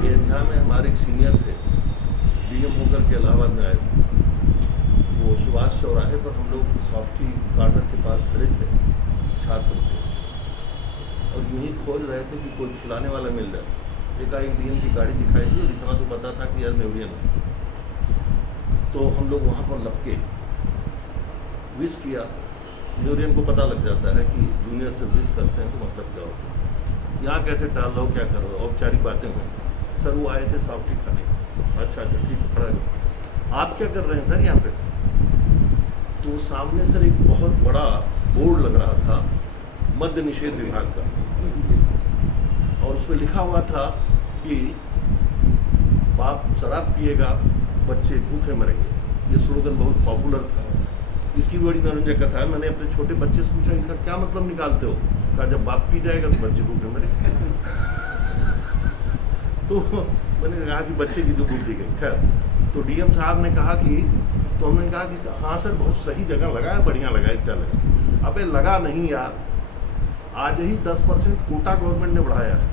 एंधा में हमारे एक सीनियर थे डीएम होकर के इलाहाबाद में आए थे, वो सुभाष चौराहे पर हम लोग सॉफ्टी कॉर्नर के पास खड़े थे, छात्र थे, और यूं ही खोज रहे थे कि कोई खिलाने वाला मिल जाए। एकाएक डीएम की गाड़ी दिखाई दी और इतना तो पता था कि यार नेवरियन है। तो हम लोग वहाँ पर लपके विश किया। नेवरियन को पता लग जाता है कि जूनियर से विश करते हैं तो मतलब क्या होता है, यहाँ कैसे टाल रहे हो, क्या कर रहे हो, औपचारिक बातें हुई। सर वो आए थे सॉफ्टी खाने। अच्छा ठीक है, खड़ा है। आप क्या कर रहे हैं सर यहाँ पे? तो सामने सर एक बहुत बड़ा बोर्ड लग रहा था मद्य निषेध विभाग का, और उस पर लिखा हुआ था कि बाप शराब पिएगा बच्चे भूखे मरेंगे। ये स्लोगन बहुत पॉपुलर था। इसकी बड़ी मनोरंजक कथा है। मैंने अपने छोटे बच्चे से पूछा इसका क्या मतलब निकालते हो? कहा जब बाप पी जाएगा तो बच्चे भूखे मरेंगे। तो मैंने कहा कि बच्चे की जो बुद्धि गई। खैर, तो डीएम साहब ने कहा कि, तो हमने कहा कि हाँ सर बहुत सही जगह लगा है, बढ़िया लगा, इतना लगा। अबे लगा नहीं यार, आज ही 10% कोटा गवर्नमेंट ने बढ़ाया है।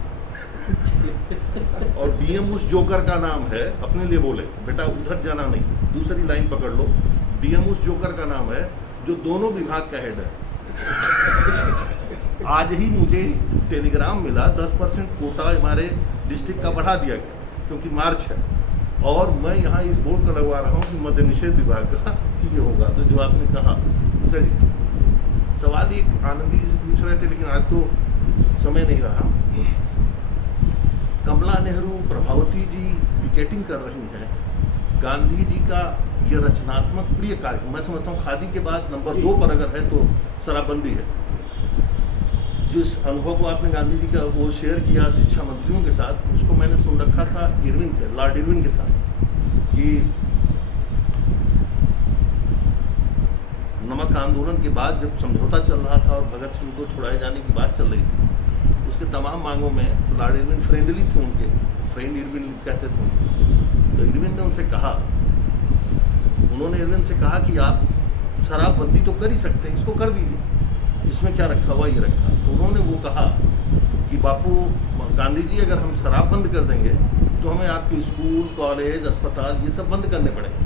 और डीएम उस जोकर का नाम है, अपने लिए बोले बेटा उधर जाना नहीं, दूसरी लाइन पकड़ लो। डीएम उस जोकर का नाम है जो दोनों विभाग का हेड है। आज ही मुझे टेलीग्राम मिला 10% कोटा हमारे डिस्ट्रिक्ट का बढ़ा दिया गया क्योंकि मार्च है, और मैं यहाँ इस बोर्ड का लगवा रहा हूँ कि मद्य निषेध विभाग का कि ये होगा। तो जो आपने कहा सर, सवाल एक आनंदी जी से पूछ रहे थे लेकिन आज तो समय नहीं रहा। कमला नेहरू, प्रभावती जी पिकेटिंग कर रही हैं। गांधी जी का ये रचनात्मक प्रिय कार्य, मैं समझता हूँ खादी के बाद नंबर 2 पर अगर है तो शराबबंदी है। जिस अनुभव को आपने गांधी जी का वो शेयर किया शिक्षा मंत्रियों के साथ, उसको मैंने सुन रखा था इरविन के, लॉर्ड इरविन के साथ, कि नमक आंदोलन के बाद जब समझौता चल रहा था और भगत सिंह को छुड़ाए जाने की बात चल रही थी, उसके तमाम मांगों में तो लॉर्ड इरविन फ्रेंडली थे, उनके फ्रेंड इरविन कहते थे उनको। तो इरविन ने उनसे कहा, उन्होंने इरविन से कहा कि आप शराबबंदी तो कर ही सकते हैं, इसको कर दीजिए, इसमें क्या रखा हुआ, ये रखा। तो उन्होंने वो कहा कि बापू गांधी जी अगर हम शराब बंद कर देंगे तो हमें आपके स्कूल, कॉलेज, अस्पताल ये सब बंद करने पड़ेंगे,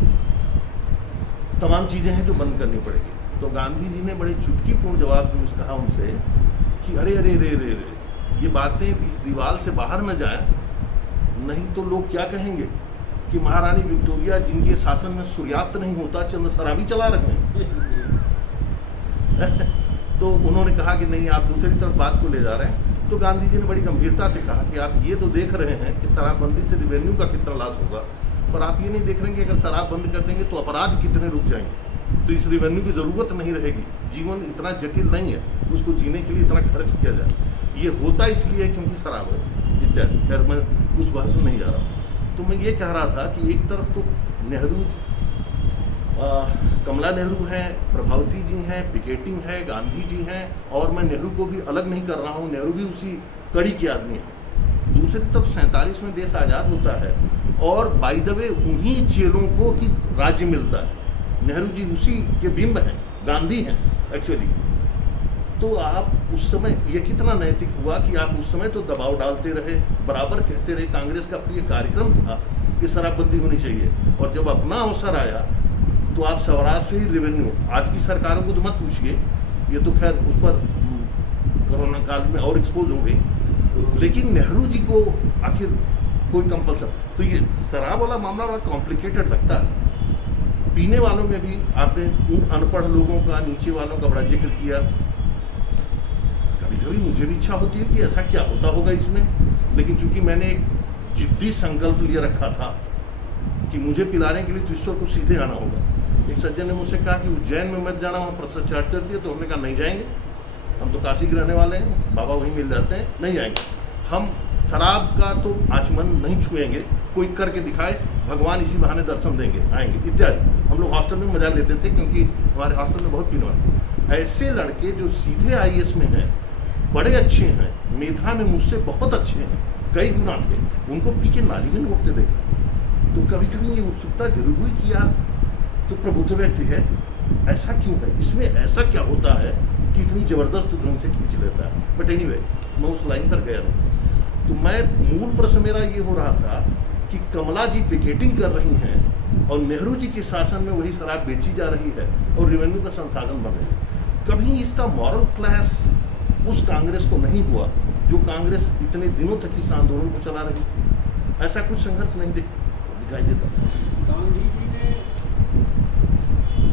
तमाम चीज़ें हैं जो बंद करनी पड़ेगी। तो गांधी जी ने बड़े चुटकीपूर्ण जवाब में कहा उनसे कि अरे अरे रे रे रे, ये बातें इस दीवार से बाहर न जाए, नहीं तो लोग क्या कहेंगे कि महारानी विक्टोरिया जिनके शासन में सूर्यास्त नहीं होता चंद शराबी चला रहे हैं। तो उन्होंने कहा कि नहीं, आप दूसरी तरफ बात को ले जा रहे हैं। तो गांधी जी ने बड़ी गंभीरता से कहा कि आप ये तो देख रहे हैं कि शराबबंदी से रेवेन्यू का कितना लॉस होगा, पर आप ये नहीं देख रहे हैं कि अगर शराब बंद कर देंगे तो अपराध कितने रुक जाएंगे, तो इस रेवेन्यू की ज़रूरत नहीं रहेगी। जीवन इतना जटिल नहीं है, उसको जीने के लिए इतना खर्च किया जाए। ये होता इसलिए क्योंकि शराब है इत्यादि। खैर मैं उस बहस में नहीं जा रहा हूँ। तो मैं ये कह रहा था कि एक तरफ तो नेहरू, कमला नेहरू हैं, प्रभावती जी हैं, पिकेटिंग है, गांधी जी हैं, और मैं नेहरू को भी अलग नहीं कर रहा हूँ, नेहरू भी उसी कड़ी के आदमी हैं। दूसरी तरफ 47 में देश आज़ाद होता है और बाय द वे उन्हीं चेलों को ही राज्य मिलता है। नेहरू जी उसी के बिंब हैं, गांधी हैं एक्चुअली। तो आप उस समय ये कितना नैतिक हुआ कि आप उस समय तो दबाव डालते रहे, बराबर कहते रहे, कांग्रेस का प्रिय कार्यक्रम था कि शराबबंदी होनी चाहिए, और जब अपना अवसर आया तो आप स्वराज से ही रेवेन्यू, आज की सरकारों को तो मत पूछिए, ये तो खैर उस पर कोरोना काल में और एक्सपोज हो गई, लेकिन नेहरू जी को आखिर कोई कंपल्सन। तो ये शराब वाला मामला बड़ा कॉम्प्लिकेटेड लगता है। पीने वालों में भी आपने उन अनपढ़ लोगों का, नीचे वालों का बड़ा जिक्र किया। कभी कभी मुझे भी इच्छा होती है कि ऐसा क्या होता होगा इसमें, लेकिन चूंकि मैंने एक जिद्दी संकल्प लिए रखा था कि मुझे पिलाने के लिए तो ईश्वर को सीधे आना होगा। एक सज्जन ने मुझसे कहा कि उज्जैन में मत जाना, वहाँ भ्रष्टाचार दिए, तो हमने कहा नहीं जाएंगे, हम तो काशी के रहने वाले हैं, बाबा वहीं मिल जाते हैं, नहीं जाएंगे। हम शराब का तो आचमन नहीं छुएंगे, कोई करके दिखाए, भगवान इसी बहाने दर्शन देंगे, आएंगे इत्यादि। हम लोग हॉस्टल में मजा लेते थे क्योंकि हमारे हॉस्टल में बहुत पीने वाले। ऐसे लड़के जो सीधे IAS में हैं, बड़े अच्छे हैं, मेधा में मुझसे बहुत अच्छे हैं, कई गुना थे, उनको पी के नाली में घोपते देखा। तो कभी कभी ये उत्सुकता जरूर हुई कि यार तो प्रबुद्ध व्यक्ति है, ऐसा क्यों है, इसमें ऐसा क्या होता है कि इतनी ज़बरदस्त ढंग से खींच लेता है। बट एनीवे, मैं उस लाइन पर गया नहीं। तो मैं मूल प्रश्न मेरा ये हो रहा था कि कमला जी पिकेटिंग कर रही हैं और नेहरू जी के शासन में वही शराब बेची जा रही है और रेवेन्यू का संसाधन बन रही है। कभी इसका मॉरल क्लैश उस कांग्रेस को नहीं हुआ जो कांग्रेस इतने दिनों तक इस आंदोलन को चला रही थी। ऐसा कुछ संघर्ष नहीं दिखाई देता। गांधी जी ने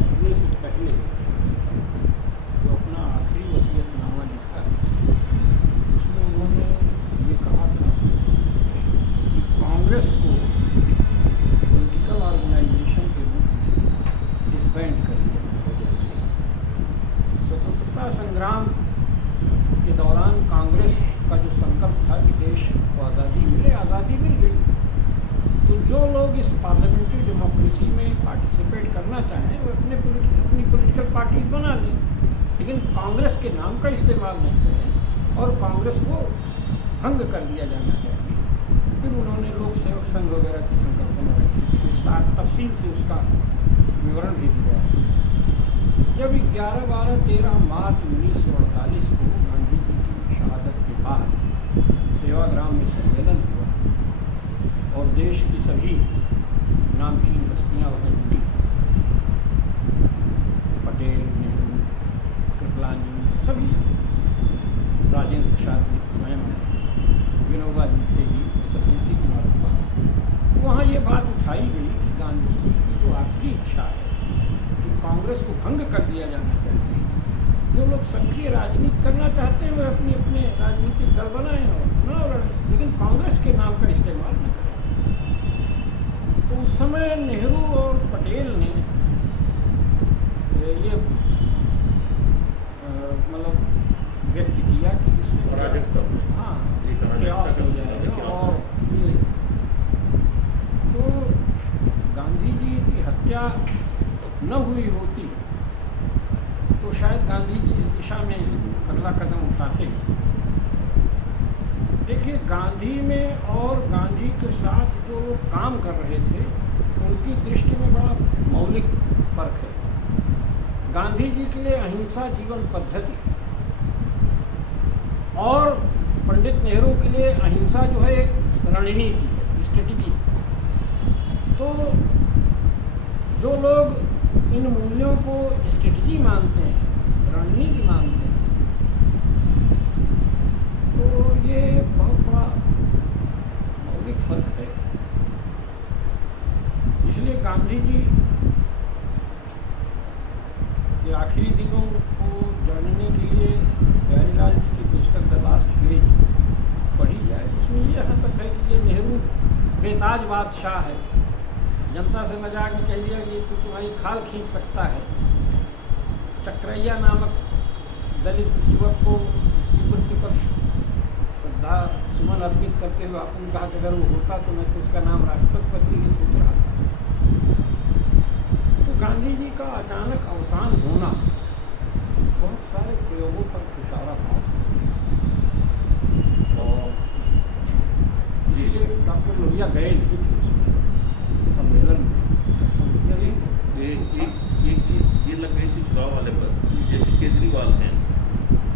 मरने से पहले जो अपना आखिरी वसीयतनामा लिखा उसमें उन्होंने ये कहा था कि कांग्रेस को पॉलिटिकल ऑर्गेनाइजेशन के रूप में डिसबैंड कर दिया जाए। स्वतंत्रता संग्राम के दौरान कांग्रेस का जो संकल्प था कि देश को आज़ादी मिले, आज़ादी मिल गई। तो जो लोग इस पार्लियामेंट्री डेमोक्रेसी में पार्टिसिपेट करना चाहें वो अपनी पॉलिटिकल पार्टीज बना लें, लेकिन कांग्रेस के नाम का इस्तेमाल नहीं करें और कांग्रेस को भंग कर दिया जाना चाहिए। फिर उन्होंने लोक सेवक संघ वगैरह की संकल्पना रखी, विस्तार तफसील से उसका विवरण भी दिया। जब 11, 12, 13 मार्च 1948 को गांधी जी की शहादत के बाद सेवाग्राम में सम्मेलन हुआ और देश की सभी नामचीन हस्तियाँ वहाँ जुटी, पटेल, नेहरू, कृपलानी, सभी, राजेंद्र प्रसाद जी स्वयं, विनोबा जी थे ही, सत्यसी कुमार हुआ। तो वहाँ ये बात उठाई गई कि गांधी जी की जो आखिरी इच्छा है कि कांग्रेस को भंग कर दिया जाना चाहिए। जो लोग सक्रिय राजनीति करना चाहते हैं वे अपने अपने राजनीतिक दल बनाएं और चुनाव लड़ें, लेकिन कांग्रेस के नाम का इस्तेमाल न करें। तो उस समय नेहरू और पटेल ने ये मतलब व्यक्त किया कि इससे हाँ chaos हो जाएगा। और ये तो गांधी जी की हत्या न हुई होती तो शायद गांधी जी इस दिशा में अगला कदम उठाते। देखिए, गांधी में और गांधी के साथ जो लोग काम कर रहे थे उनकी दृष्टि में बड़ा मौलिक फर्क है। गांधी जी के लिए अहिंसा जीवन पद्धति और पंडित नेहरू के लिए अहिंसा जो है एक रणनीति है, स्ट्रेटजी। तो जो लोग इन मूल्यों को स्ट्रेटजी मानते हैं, रणनीति मानते हैं, तो ये बहुत बड़ा मौलिक फर्क है। इसलिए गांधी जी के आखिरी दिनों को जानने के लिए प्यारीलाल जी की पुस्तक द लास्ट फेज पढ़ी जाए। उसमें ये हद तक है कि ये नेहरू बेताज बादशाह है, जनता से मजाक में कह दिया कि तो तुम्हारी खाल खींच सकता है। चक्रैया नामक दलित युवक को उसकी मृत्यु पर श्रद्धा सुमन अर्पित करते हुए आपने कहा कि अगर वो होता तो मैं तो उसका नाम राष्ट्रपति पद के लिए सोच रहा था। तो गांधी जी का अचानक अवसान होना बहुत सारे प्रयोगों पर इशारा था और इसलिए डॉक्टर लोहिया गए नहीं थे उसमें सम्मेलन में। एक चीज ये लग गई थी चुनाव वाले पर कि जैसे केजरीवाल हैं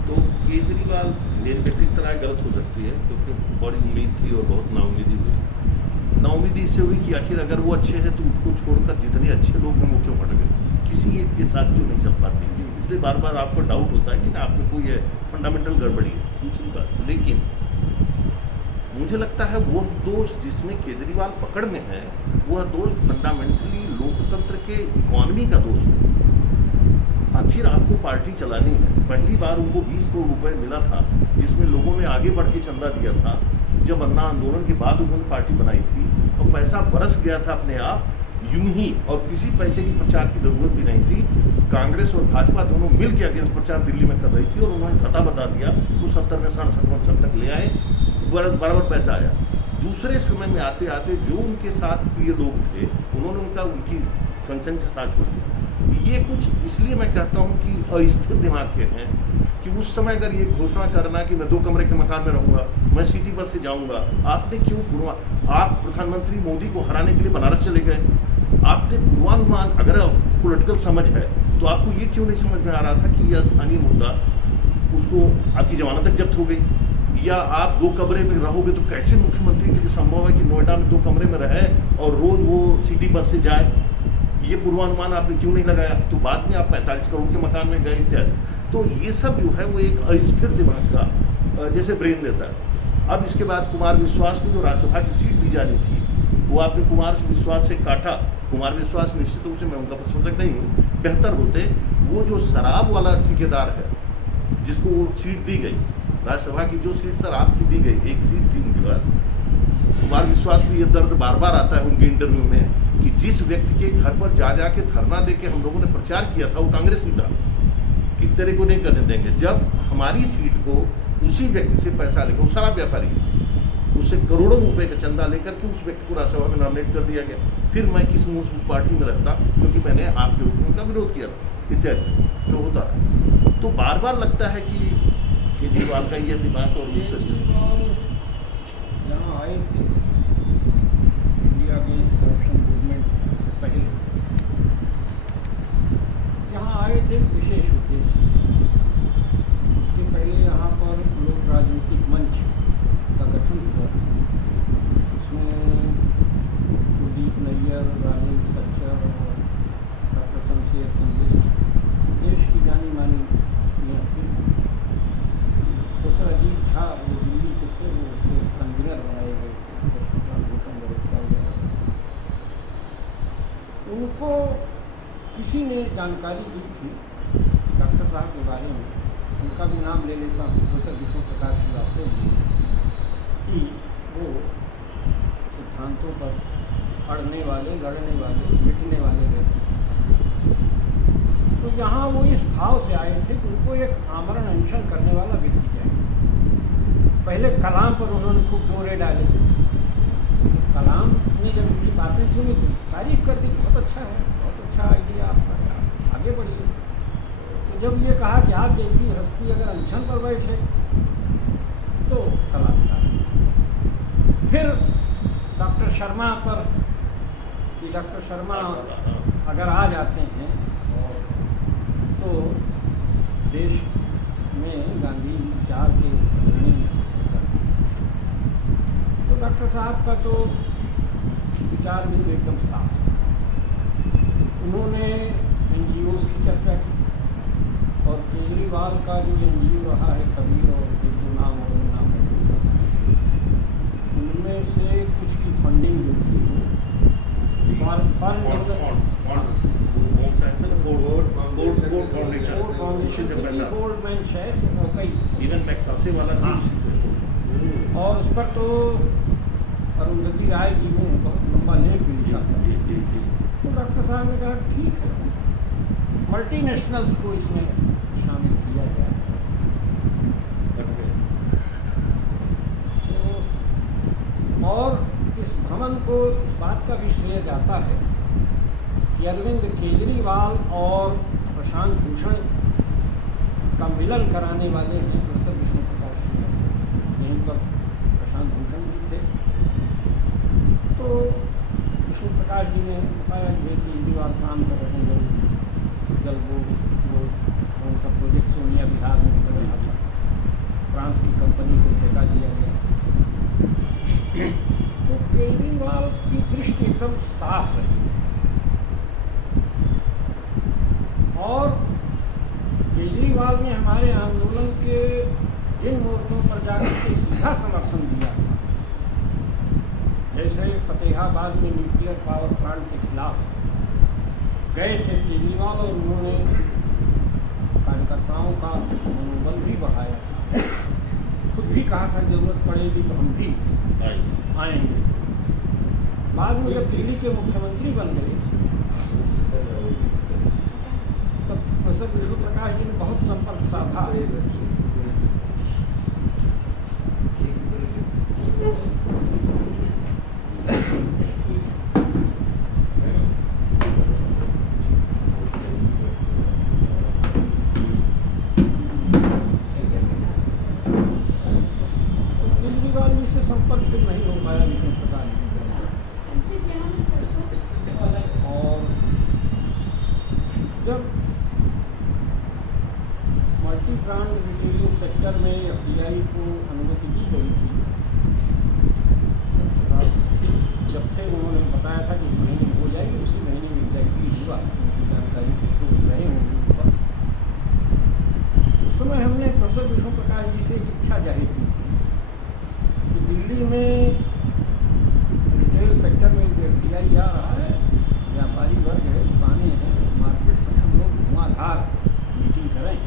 तो केजरीवाल मेरी व्यक्तिगत राय गलत हो सकती है क्योंकि बड़ी उम्मीद थी और बहुत नाउमीदी हुई। नाउमीदी इससे हुई कि आखिर अगर वो अच्छे हैं तो उनको छोड़कर जितने अच्छे लोग हैं वो क्यों हट गए, किसी एक के साथ क्यों नहीं चल पाती। इसलिए बार बार आपको डाउट होता है कि ना आप में कोई है फंडामेंटल गड़बड़ी है। दूसरी बात, लेकिन मुझे लगता है वह दोष जिसमें केजरीवाल पकड़ में है वह दोष फंडामेंटली लोकतंत्र के इकोनॉमी का दोष है। आखिर आपको पार्टी चलानी है। पहली बार उनको 20 करोड़ रुपए मिला था जिसमें लोगों ने आगे बढ़ के चंदा दिया था। जब अन्ना आंदोलन के बाद उन्होंने पार्टी बनाई थी और पैसा बरस गया था अपने आप यूं ही और किसी पैसे की प्रचार की जरूरत भी नहीं थी। कांग्रेस और भाजपा दोनों मिल के अगेंस्ट प्रचार दिल्ली में कर रही थी और उन्होंने धता बता दिया। वो 70 में 67 तक ले आए, बराबर पैसा आया। दूसरे समय में आते आते जो उनके साथ प्रिय लोग थे उन्होंने उनकी फंक्शन से साथ छोड़ दिया। ये कुछ इसलिए मैं कहता हूँ कि अस्थिर दिमाग के हैं कि उस समय अगर ये घोषणा करना कि मैं 2 कमरे के मकान में रहूँगा, मैं सिटी बस से जाऊँगा, आपने क्यों आप प्रधानमंत्री मोदी को हराने के लिए बनारस चले गए। आपने पूर्वानुमान, अगर पॉलिटिकल समझ है तो आपको ये क्यों नहीं समझ में आ रहा था कि यह स्थानीय मुद्दा उसको आपकी जमानत तक जब्त हो गई। या आप 2 कमरे में रहोगे तो कैसे मुख्यमंत्री के लिए संभव है कि नोएडा में 2 कमरे में रहे और रोज वो सिटी बस से जाए? ये पूर्वानुमान आपने क्यों नहीं लगाया? तो बाद में आप 45 करोड़ के मकान में गए इत्यादि। तो ये सब जो है वो एक अस्थिर दिमाग का जैसे ब्रेन देता है। अब इसके बाद कुमार विश्वास को जो राज्यसभा की सीट दी जानी थी वो आपने कुमार विश्वास से काटा। कुमार विश्वास निश्चित रूप से मैं उनका प्रशंसक नहीं हूँ, बेहतर होते। वो जो शराब वाला ठेकेदार है जिसको वो सीट दी गई, राज्यसभा की जो सीट शराब की दी गई, एक सीट थी उनके पास। कुमार विश्वास को ये दर्द बार बार आता है उनके इंटरव्यू में कि जिस व्यक्ति के घर पर जा के धरना दे के हम लोगों ने प्रचार किया था वो कांग्रेसी था कि तेरे को नहीं करने देंगे। जब हमारी सीट को उसी व्यक्ति से पैसा लेकर, वो शराब व्यापारी है, उससे करोड़ों रुपए का चंदा लेकर के उस व्यक्ति को राज्यसभा में नॉमिनेट कर दिया गया। फिर मैं किस मुंह से उस पार्टी में रहता क्योंकि मैंने आपके रूप में उनका विरोध किया था इत्यादि जो होता रहा। तो बार बार लगता है कि केजरीवाल का यह दिमाग और उस तरीके यहाँ आए थे इंडिया अगेंस्ट करप्शन मूवमेंट से पहले, यहाँ आए थे विशेष उद्देश्य से। उसके पहले यहाँ पर लोक राजनीतिक मंच का गठन हुआ था। उसमें कुलदीप नैयर, राजेंद्र सच्चर और डॉक्टर शमशेर सिंह लिस्ट देश की जानी मानी हस्तियाँ थी। प्रोफेसर अजीत झा जो दिल्ली के थे वो उसके कन्वीनर बनाए गए थे, भूषण गिरफ्तार हुआ। उनको किसी ने जानकारी दी थी डॉक्टर साहब के बारे में, उनका भी नाम ले लेता हूँ, प्रोफेसर विष्णु प्रकाश श्रीवास्तव जी, कि वो सिद्धांतों पर अड़ने वाले, लड़ने वाले, मिटने वाले व्यक्ति। तो यहाँ वो इस भाव से आए थे कि उनको एक आमरण अनशन करने वाला व्यक्ति चाहिए। पहले कलाम पर उन्होंने खूब डोरे डाले। कलाम ने जब उनकी बातें सुनी तो तारीफ कर दी, बहुत अच्छा है, बहुत अच्छा आइडिया आपका, आप आगे बढ़िए। तो जब ये कहा कि आप जैसी हस्ती अगर अनशन पर बैठे तो कलाम साहब। फिर डॉक्टर शर्मा पर कि डॉक्टर शर्मा अगर आ जाते हैं तो देश में गांधी विचार के अग्रणी तो डॉक्टर साहब का तो विचार बिंदु एकदम साफ था। उन्होंने NGOs की चर्चा की और केजरीवाल का जो NGO रहा है कबीर और एक दो नाम और नाम उनमें से कुछ की फंडिंग जो थी और उस पर तो अरुंधति राय जी ने बहुत लंबा लेख भी लिखा था। तो डॉक्टर साहब ने कहा ठीक है, मल्टीनेशनल्स को इसमें शामिल किया जाए। तो और इस भ्रमण को इस बात का भी श्रेय जाता है कि अरविंद केजरीवाल और प्रशांत भूषण का मिलन कराने वाले हैं प्रोफेसर विष्णु प्रकाश श्रीवास्तव। यहीं पर प्रशांत भूषण जी थे। तो विष्णु प्रकाश जी ने बताया कि केजरीवाल काम कर रहे हैं जल वो कौन सा प्रोजेक्ट सोनिया बिहार में कर रहा था, फ्रांस की कंपनी को ठेका दिया गया। तो केजरीवाल की दृष्टि एकदम साफ रही और केजरीवाल ने हमारे आंदोलन के जिन मोर्चों पर जाकर के सीधा समर्थन दिया, जैसे फतेहाबाद में न्यूक्लियर पावर प्लांट के खिलाफ गए थे केजरीवाल और उन्होंने कार्यकर्ताओं का मनोबल भी बढ़ाया था, खुद भी कहा था जरूरत पड़ेगी तो हम भी आएंगे। बाद में जब दिल्ली के मुख्यमंत्री बन गए तब प्रोफेसर विष्णु प्रकाश जी ने बहुत संपर्क साधा। केजरीवाल जी से संपर्क फिर नहीं हो पाया विष्णु प्रकाश जी का। और जब मल्टी ब्रांड रिटेलिंग सेक्टर में एफडीआई को अनुमति दी गई थी, जब थे उन्होंने बताया था कि इस महीने में हो जाएगी, उसी महीने में एग्जैक्टली हुआ। उनकी जानकारी के स्रोत रहे होंगे ऊपर। उस समय हमने प्रोफेसर विष्णु प्रकाश जी से एक इच्छा जाहिर की थी कि दिल्ली में रिटेल सेक्टर में जो एफडीआई आ रहा है, व्यापारी वर्ग है, दुकानें हैं, मार्केट्स हैं, हम लोग धुआंधार मीटिंग करें।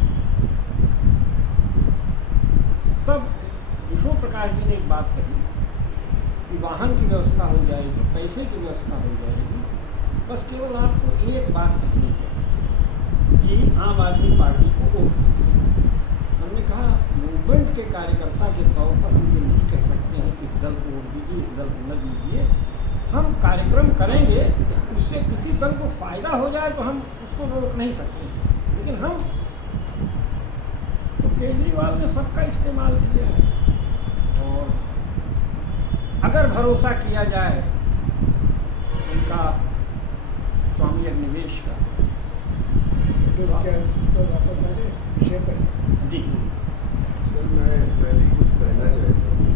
तब विष्णु प्रकाश जी ने एक बात कही कि वाहन की व्यवस्था हो जाएगी, पैसे की व्यवस्था हो जाएगी, बस केवल आपको एक बात कहनी है कि आम आदमी पार्टी को वोट। हमने कहा मूवमेंट के कार्यकर्ता के तौर पर हम ये नहीं कह सकते हैं कि इस दल को वोट दीजिए, इस दल को न दीजिए। हम कार्यक्रम करेंगे, उससे किसी दल को फ़ायदा हो जाए तो हम उसको रोक नहीं सकते, लेकिन हम तो केजरीवाल ने सबका इस्तेमाल किया है। और अगर भरोसा किया जाए उनका स्वामी अग्निवेश का, तो क्या इस पर वापस आ जाए विषय पर? जी सर मैं भी कुछ कहना चाहता हूँ।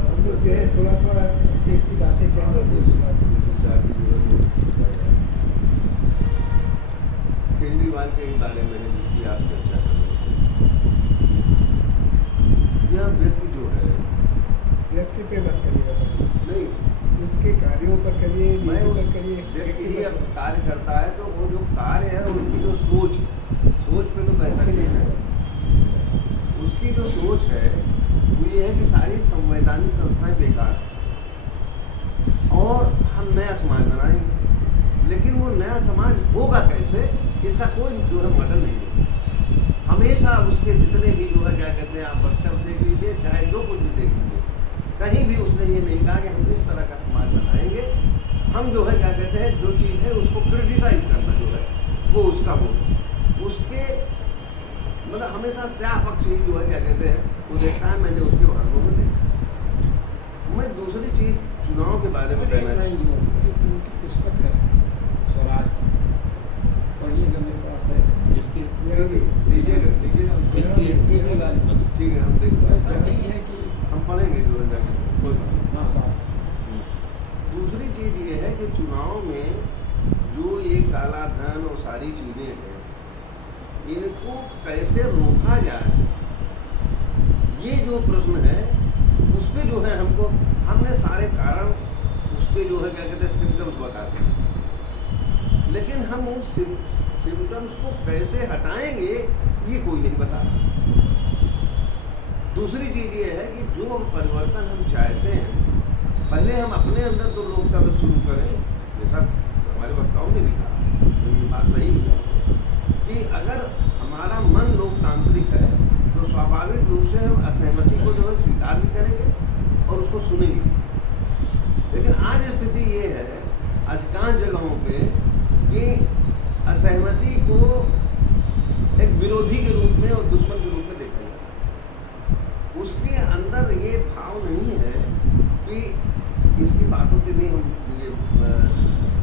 हम लोग जो है थोड़ा थोड़ा अपडेट की बातें करेंगे। केजरीवाल के बारे में है जिसकी आप चर्चा कर रहे हैं। यह व्यक्ति जो है, व्यक्ति पे मत करिएगा, नहीं उसके कार्यों पर करिए, मैं नीति उस पर करिए। व्यक्ति ही अब कार्य करता है तो वो जो कार्य है उनकी जो सोच पे तो पैसा नहीं है। उसकी जो सोच है वो ये है कि सारी संवैधानिक संस्थाएं बेकार हैं और हम नया समाज बनाएंगे। लेकिन वो नया समाज होगा कैसे, इसका कोई जो है मॉडल नहीं है। हमेशा उसके जितने भी जो है क्या कहते हैं, आप वक्तव्य देख लीजिए, चाहे जो कुछ भी देख लीजिए, कहीं भी उसने ये नहीं कहा कि हम इस तरह का समाज बनाएंगे। हम जो है क्या कहते हैं, जो चीज़ है उसको क्रिटिसाइज करना जो है वो उसका वो उसके मतलब हमेशा स्याह पक्ष ही जो है क्या कहते हैं वो देखता है। मैंने उसके भाषणों में देखा। मैं दूसरी चीज़ चुनाव के बारे में कहना नहीं, उनकी पुस्तक है स्वराज, पढ़िएगा, मेरे पास है। जिसकी लीजिएगा केजरीवाल ठीक है, हम देख ऐसा नहीं है कि हम पढ़ेंगे जो है जाके। हाँ बात। दूसरी चीज़ ये है कि चुनाव में जो ये काला धन और सारी चीज़ें हैं, इनको कैसे रोका जाए, ये जो प्रश्न है उस पर जो है हमने सारे कारण उसके जो है क्या कहते हैं सिम्टम्स बताते हैं, लेकिन हम उन सिम्टम्स को कैसे हटाएंगे ये कोई नहीं बता। दूसरी चीज़ ये है कि जो हम परिवर्तन हम चाहते हैं, पहले हम अपने अंदर तो लोकतंत्र शुरू करें। जैसा हमारे वक्ताओं ने भी कहा, तो ये बात सही है कि अगर हमारा मन लोकतांत्रिक है तो स्वाभाविक रूप से हम असहमति को जो है स्वीकार भी करेंगे और उसको सुनेंगे। लेकिन आज स्थिति ये है अधिकांश जगहों पे कि असहमति को एक विरोधी के रूप में और दुश्मन के रूप में देखा जाता है। उसके अंदर ये भाव नहीं है कि इसकी बातों पे भी हम ये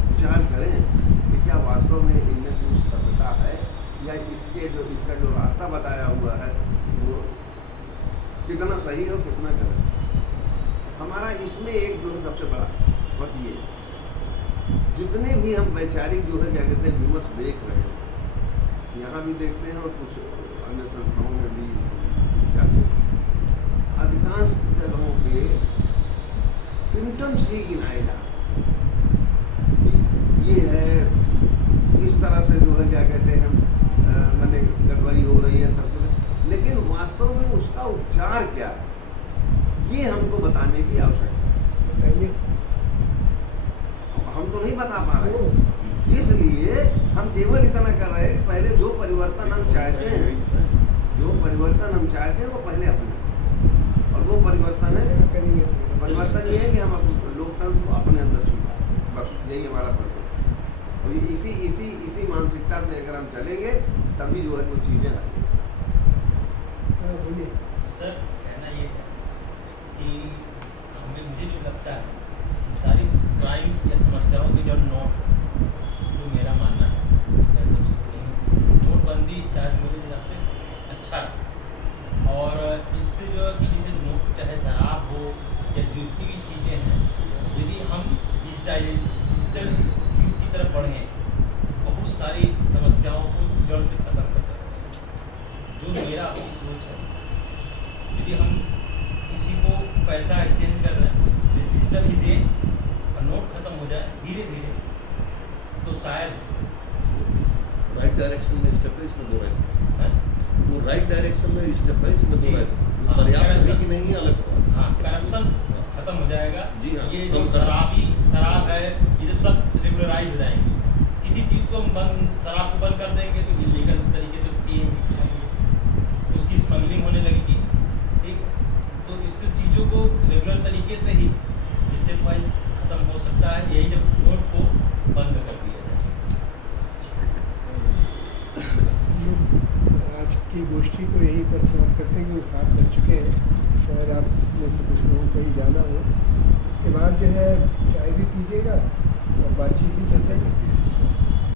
विचार करें कि क्या वास्तव में इनमें कुछ सत्यता है या इसका जो रास्ता बताया हुआ है वो कितना सही है और कितना गलत। हमारा इसमें एक जो है सबसे बड़ा मत ये, जितने भी हम वैचारिक जो है क्या कहते हैं विमर्श देख रहे हैं, यहाँ भी देखते हैं और कुछ अन्य संस्थाओं में भी जाते हैं, अधिकांश जगहों पे सिम्टम्स ही गिनाए जा ये है, इस तरह से जो है क्या कहते हैं मैंने गड़बड़ी हो रही है सब कुछ, लेकिन वास्तव में उसका उपचार क्या है ये हमको बताने की आवश्यकता है। बताइए। हम तो नहीं बता पा रहे, इसलिए हम केवल इतना कर रहे हैं कि पहले जो परिवर्तन हम चाहते हैं वो पहले अपने, और वो परिवर्तन है परिवर्तन ये है कि हम लोकतंत्र को अपने अंदर स्वीकार, बस यही हमारा परिवर्तन। और ये इसी मानसिकता में अगर हम चलेंगे तभी जो है कुछ चीज़ें आएंगी। बोलिए सर, कहना ये है कि मुझे जो लगता है सारी क्राइम या समस्याओं के जो नोट, जो मेरा मानना है, मैं सबसे नोटबंदी शायद मुझे सबसे अच्छा है। डिजिटल युग की तरफ बढ़े, बहुत सारी समस्याओं को जड़ से खत्म कर सकते हैं। जो मेरा अपनी सोच है, यदि हम किसी को पैसा एक्सचेंज कर रहे हैं तो डिजिटल ही दें और नोट खत्म हो जाए धीरे धीरे, तो शायद राइट डायरेक्शन में स्टेप है, इसमें दो राइट है? वो राइट डायरेक्शन में स्टेप है, इसमें दो जी। राइट हाँ, पर्याप्त है corruption। कि नहीं है अलग सवाल। हाँ, करप्शन खत्म हो जाएगा। जी हाँ, ये जो हम शराब है, ये जब सब रेगुलराइज हो जाएंगे। किसी चीज़ को हम शराब को बंद कर देंगे तो इलीगल तरीके से पिएंगे, तो उसकी स्मगलिंग होने लगेगी, ठीक है। तो इस सब चीज़ों को रेगुलर तरीके से ही स्टेप वाइज खत्म हो सकता है, यही जब नोट को बंद कर दिया जाए। आज की गोष्ठी को यहीं पर समाप्त करते हैं, क्योंकि 7 बज चुके हैं। शायद आप में से कुछ लोगों को ही जाना हो। उसके बाद जो है चाय भी पीजिएगा और बातचीत भी चर्चा करती है।